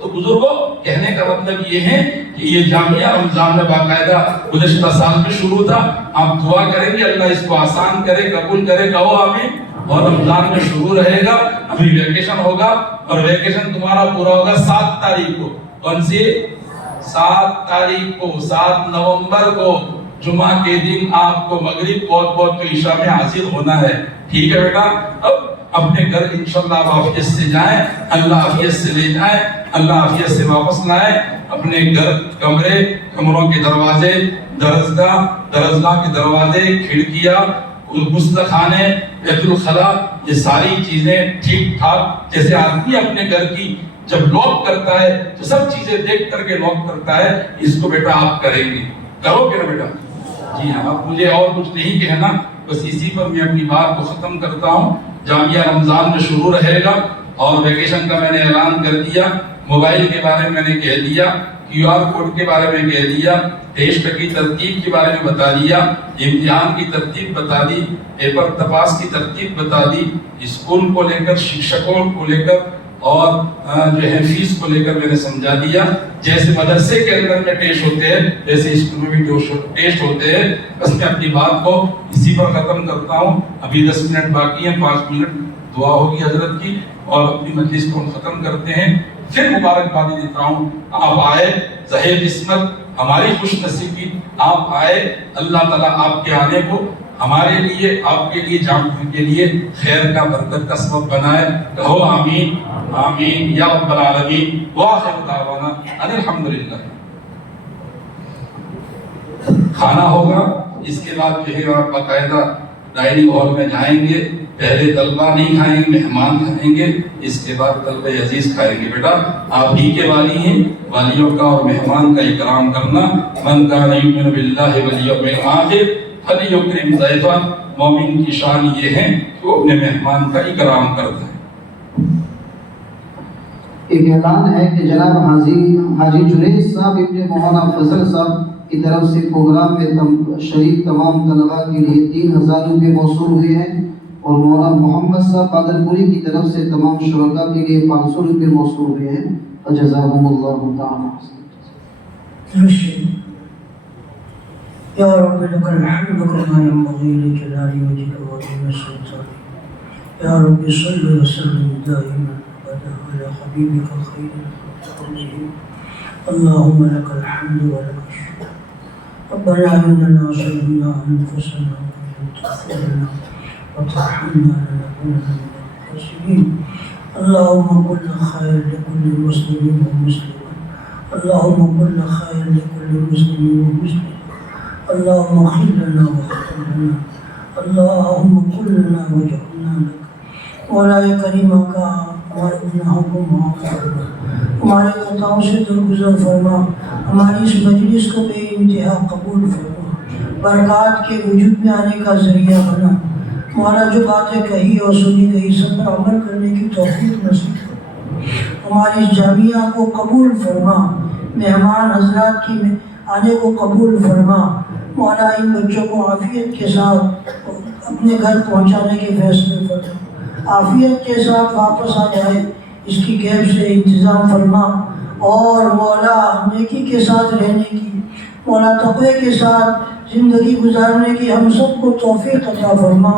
تو بزرگوں، کہنے کا مطلب یہ ہے کہ یہ جامعہ رمضان میں باقاعدہ گزشتہ سال میں شروع تھا، آپ دعا کریں گے اللہ اس کو آسان کرے، قبول کرے، کہو آمین۔ اور رمضان میں شروع رہے گا، ابھی ویکیشن ہوگا اور ویکیشن تمہارا پورا ہوگا 7 تاریخ کو۔ کون سی 7 تاریخ کو؟ 7 نومبر کو جمعہ کے دن آپ کو مغرب بہت تو عشاء میں حاضر ہونا ہے، ٹھیک ہے بیٹا؟ اب اپنے گھر انشاءاللہ آپ عافیت سے جائیں، اللہ عافیت سے لے جائیں، اللہ عافیت سے واپس لائیں۔ اپنے گھر کمروں کے دروازے، درزگاہ کے دروازے، کھڑکیاں، غسل خانے، بیت الخلا، یہ ساری چیزیں ٹھیک ٹھاک، جیسے آدمی اپنے گھر کی جب لاک کرتا ہے تو سب چیزیں دیکھ کر کے لاک کرتا ہے، اس کو بیٹا آپ کریں گے، کرو گے نا بیٹا؟ جی ہاں، اب مجھے اور کچھ نہیں کہنا، بس اسی پر میں اپنی بات کو ختم کرتا ہوں۔ جامعہ رمضان میں شروع رہے گا اور ویکیشن کا میں نے اعلان کر دیا، موبائل کے بارے میں نے کہہ دیا، QR کوڈ کے بارے میں کہہ دیا، ٹیسٹ کی ترتیب کے بارے میں بتا دیا، امتحان کی ترتیب بتا دی، پیپر تپاس کی ترتیب بتا دی، اسکول کو لے کر، شکشکوں کو لے کر اور جو ہے فیس کو لے کر میں نے سمجھا دیا۔ جیسے مدرسے کے اندر میں ٹیسٹ ہوتے ہیں ویسے اسکول میں بھی ٹیسٹ ہوتے ہیں۔ بس میں اپنی بات کو اسی پر ختم کرتا ہوں، ابھی 10 منٹ باقی ہیں، 5 منٹ دعا ہوگی حضرت کی اور اپنی مجلس کو ہم ختم کرتے ہیں۔ پھر مبارکبادی دیتا ہوں، آپ آئے، ظہیر عصمت ہماری خوش نصیبی، آپ آئے، اللہ تعالیٰ آپ کے آنے کو ہمارے لیے، آپ کے لیے، جامعہ کے لیے خیر کا، برکت کا سبب بنائے، کہو آمین آمین یا رب العالمین۔ وآخر دعوانا ان الحمدللہ۔ کھانا ہوگا، اس کے بعد جو ہے آپ باقاعدہ ڈائننگ ہال میں جائیں گے، پہلے طلبہ نہیں کھائیں گے، مہمان کھائیں گے، اس کے بعد طلبہ عزیز کھائیں گے۔ بیٹا آپ ہی کے والی ہیں، والیوں کا اور مہمان کا اکرام کرنا۔ من کان یؤمن باللہ والیوم الآخر فلیکرم ضیفہ، مومن کی شان یہ ہے کہ وہ اپنے مہمان کا اکرام کرتا ہے۔ ایک اعلان ہے کہ جناب حاجی جنید صاحب ابن مولانا فضل صاحب کی طرف سے پروگرام میں شریک تمام طلباء کے لیے 3000 روپے موصول ہوئے ہیں اور مولانا محمد صاحب قادر پوری کی طرف سے تمام شرکاء کے لیے 500 روپے موصول ہوئے ہیں۔ فجزاهم اللہ تعالی۔ یا رب لک الحمد کما ينبغي لجلال وجهك وعظیم سلطانك، یا رب صل وسلم دائما ابدا على حبیبك خیر الخلق، اللهم لك الحمد ولك الشکر۔ ربنا اننا ظلمنا انفسنا وان لم تغفر لنا وترحمنا لنكونن من الخاسرين، اللهم كن خير لكل مسلم ومسلمة، اللهم كن خير لكل مسلم ومسلمة، اللهم اغفر لنا واغفر لنا، اللهم كن لنا وجعلنا لك، مولا کریم کا ہمارے گناہوں کو معاف فرما، ہمارے خطاؤں سے درگزر فرما، ہماری اس مجلس کو بے انتہا قبول فرما، برکات کے وجود میں آنے کا ذریعہ بنا، مولا جو باتیں کہی اور سنی گئی سب پر عمل کرنے کی توفیق نصیب فرما، ہماری اس جامعہ کو قبول فرما، مہمان حضرات کی آنے کو قبول فرما، مولا ان بچوں کو عافیت کے ساتھ اپنے گھر پہنچانے کے فیصلے فرما، عافیت کے ساتھ واپس آ جائے اس کی غیب سے انتظام فرما، اور مولا نیکی کے ساتھ رہنے کی، مولا تقوی کے ساتھ زندگی گزارنے کی ہم سب کو توفیق عطا فرما،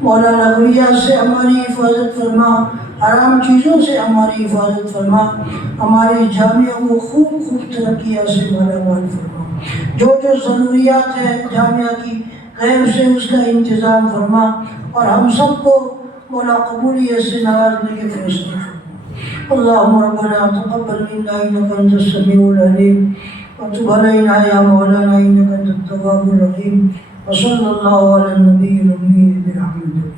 مولا لغویات سے ہماری حفاظت فرما، حرام چیزوں سے ہماری حفاظت فرما، ہماری جامعہ کو خوب ترقیات سے مالا مال فرما، جو ضروریات ہے جامعہ کی غیر سے اس کا انتظام فرما، اور ہم سب کو مولا قبولیت سے نوازنے کے فیصلے فرما۔ اللہم ربنا تقبل منا انک انت السمیع العلیم وتب علینا یا مولانا انک انت التواب الرحیم، وصلی اللہ علی النبی الامین برحمتک۔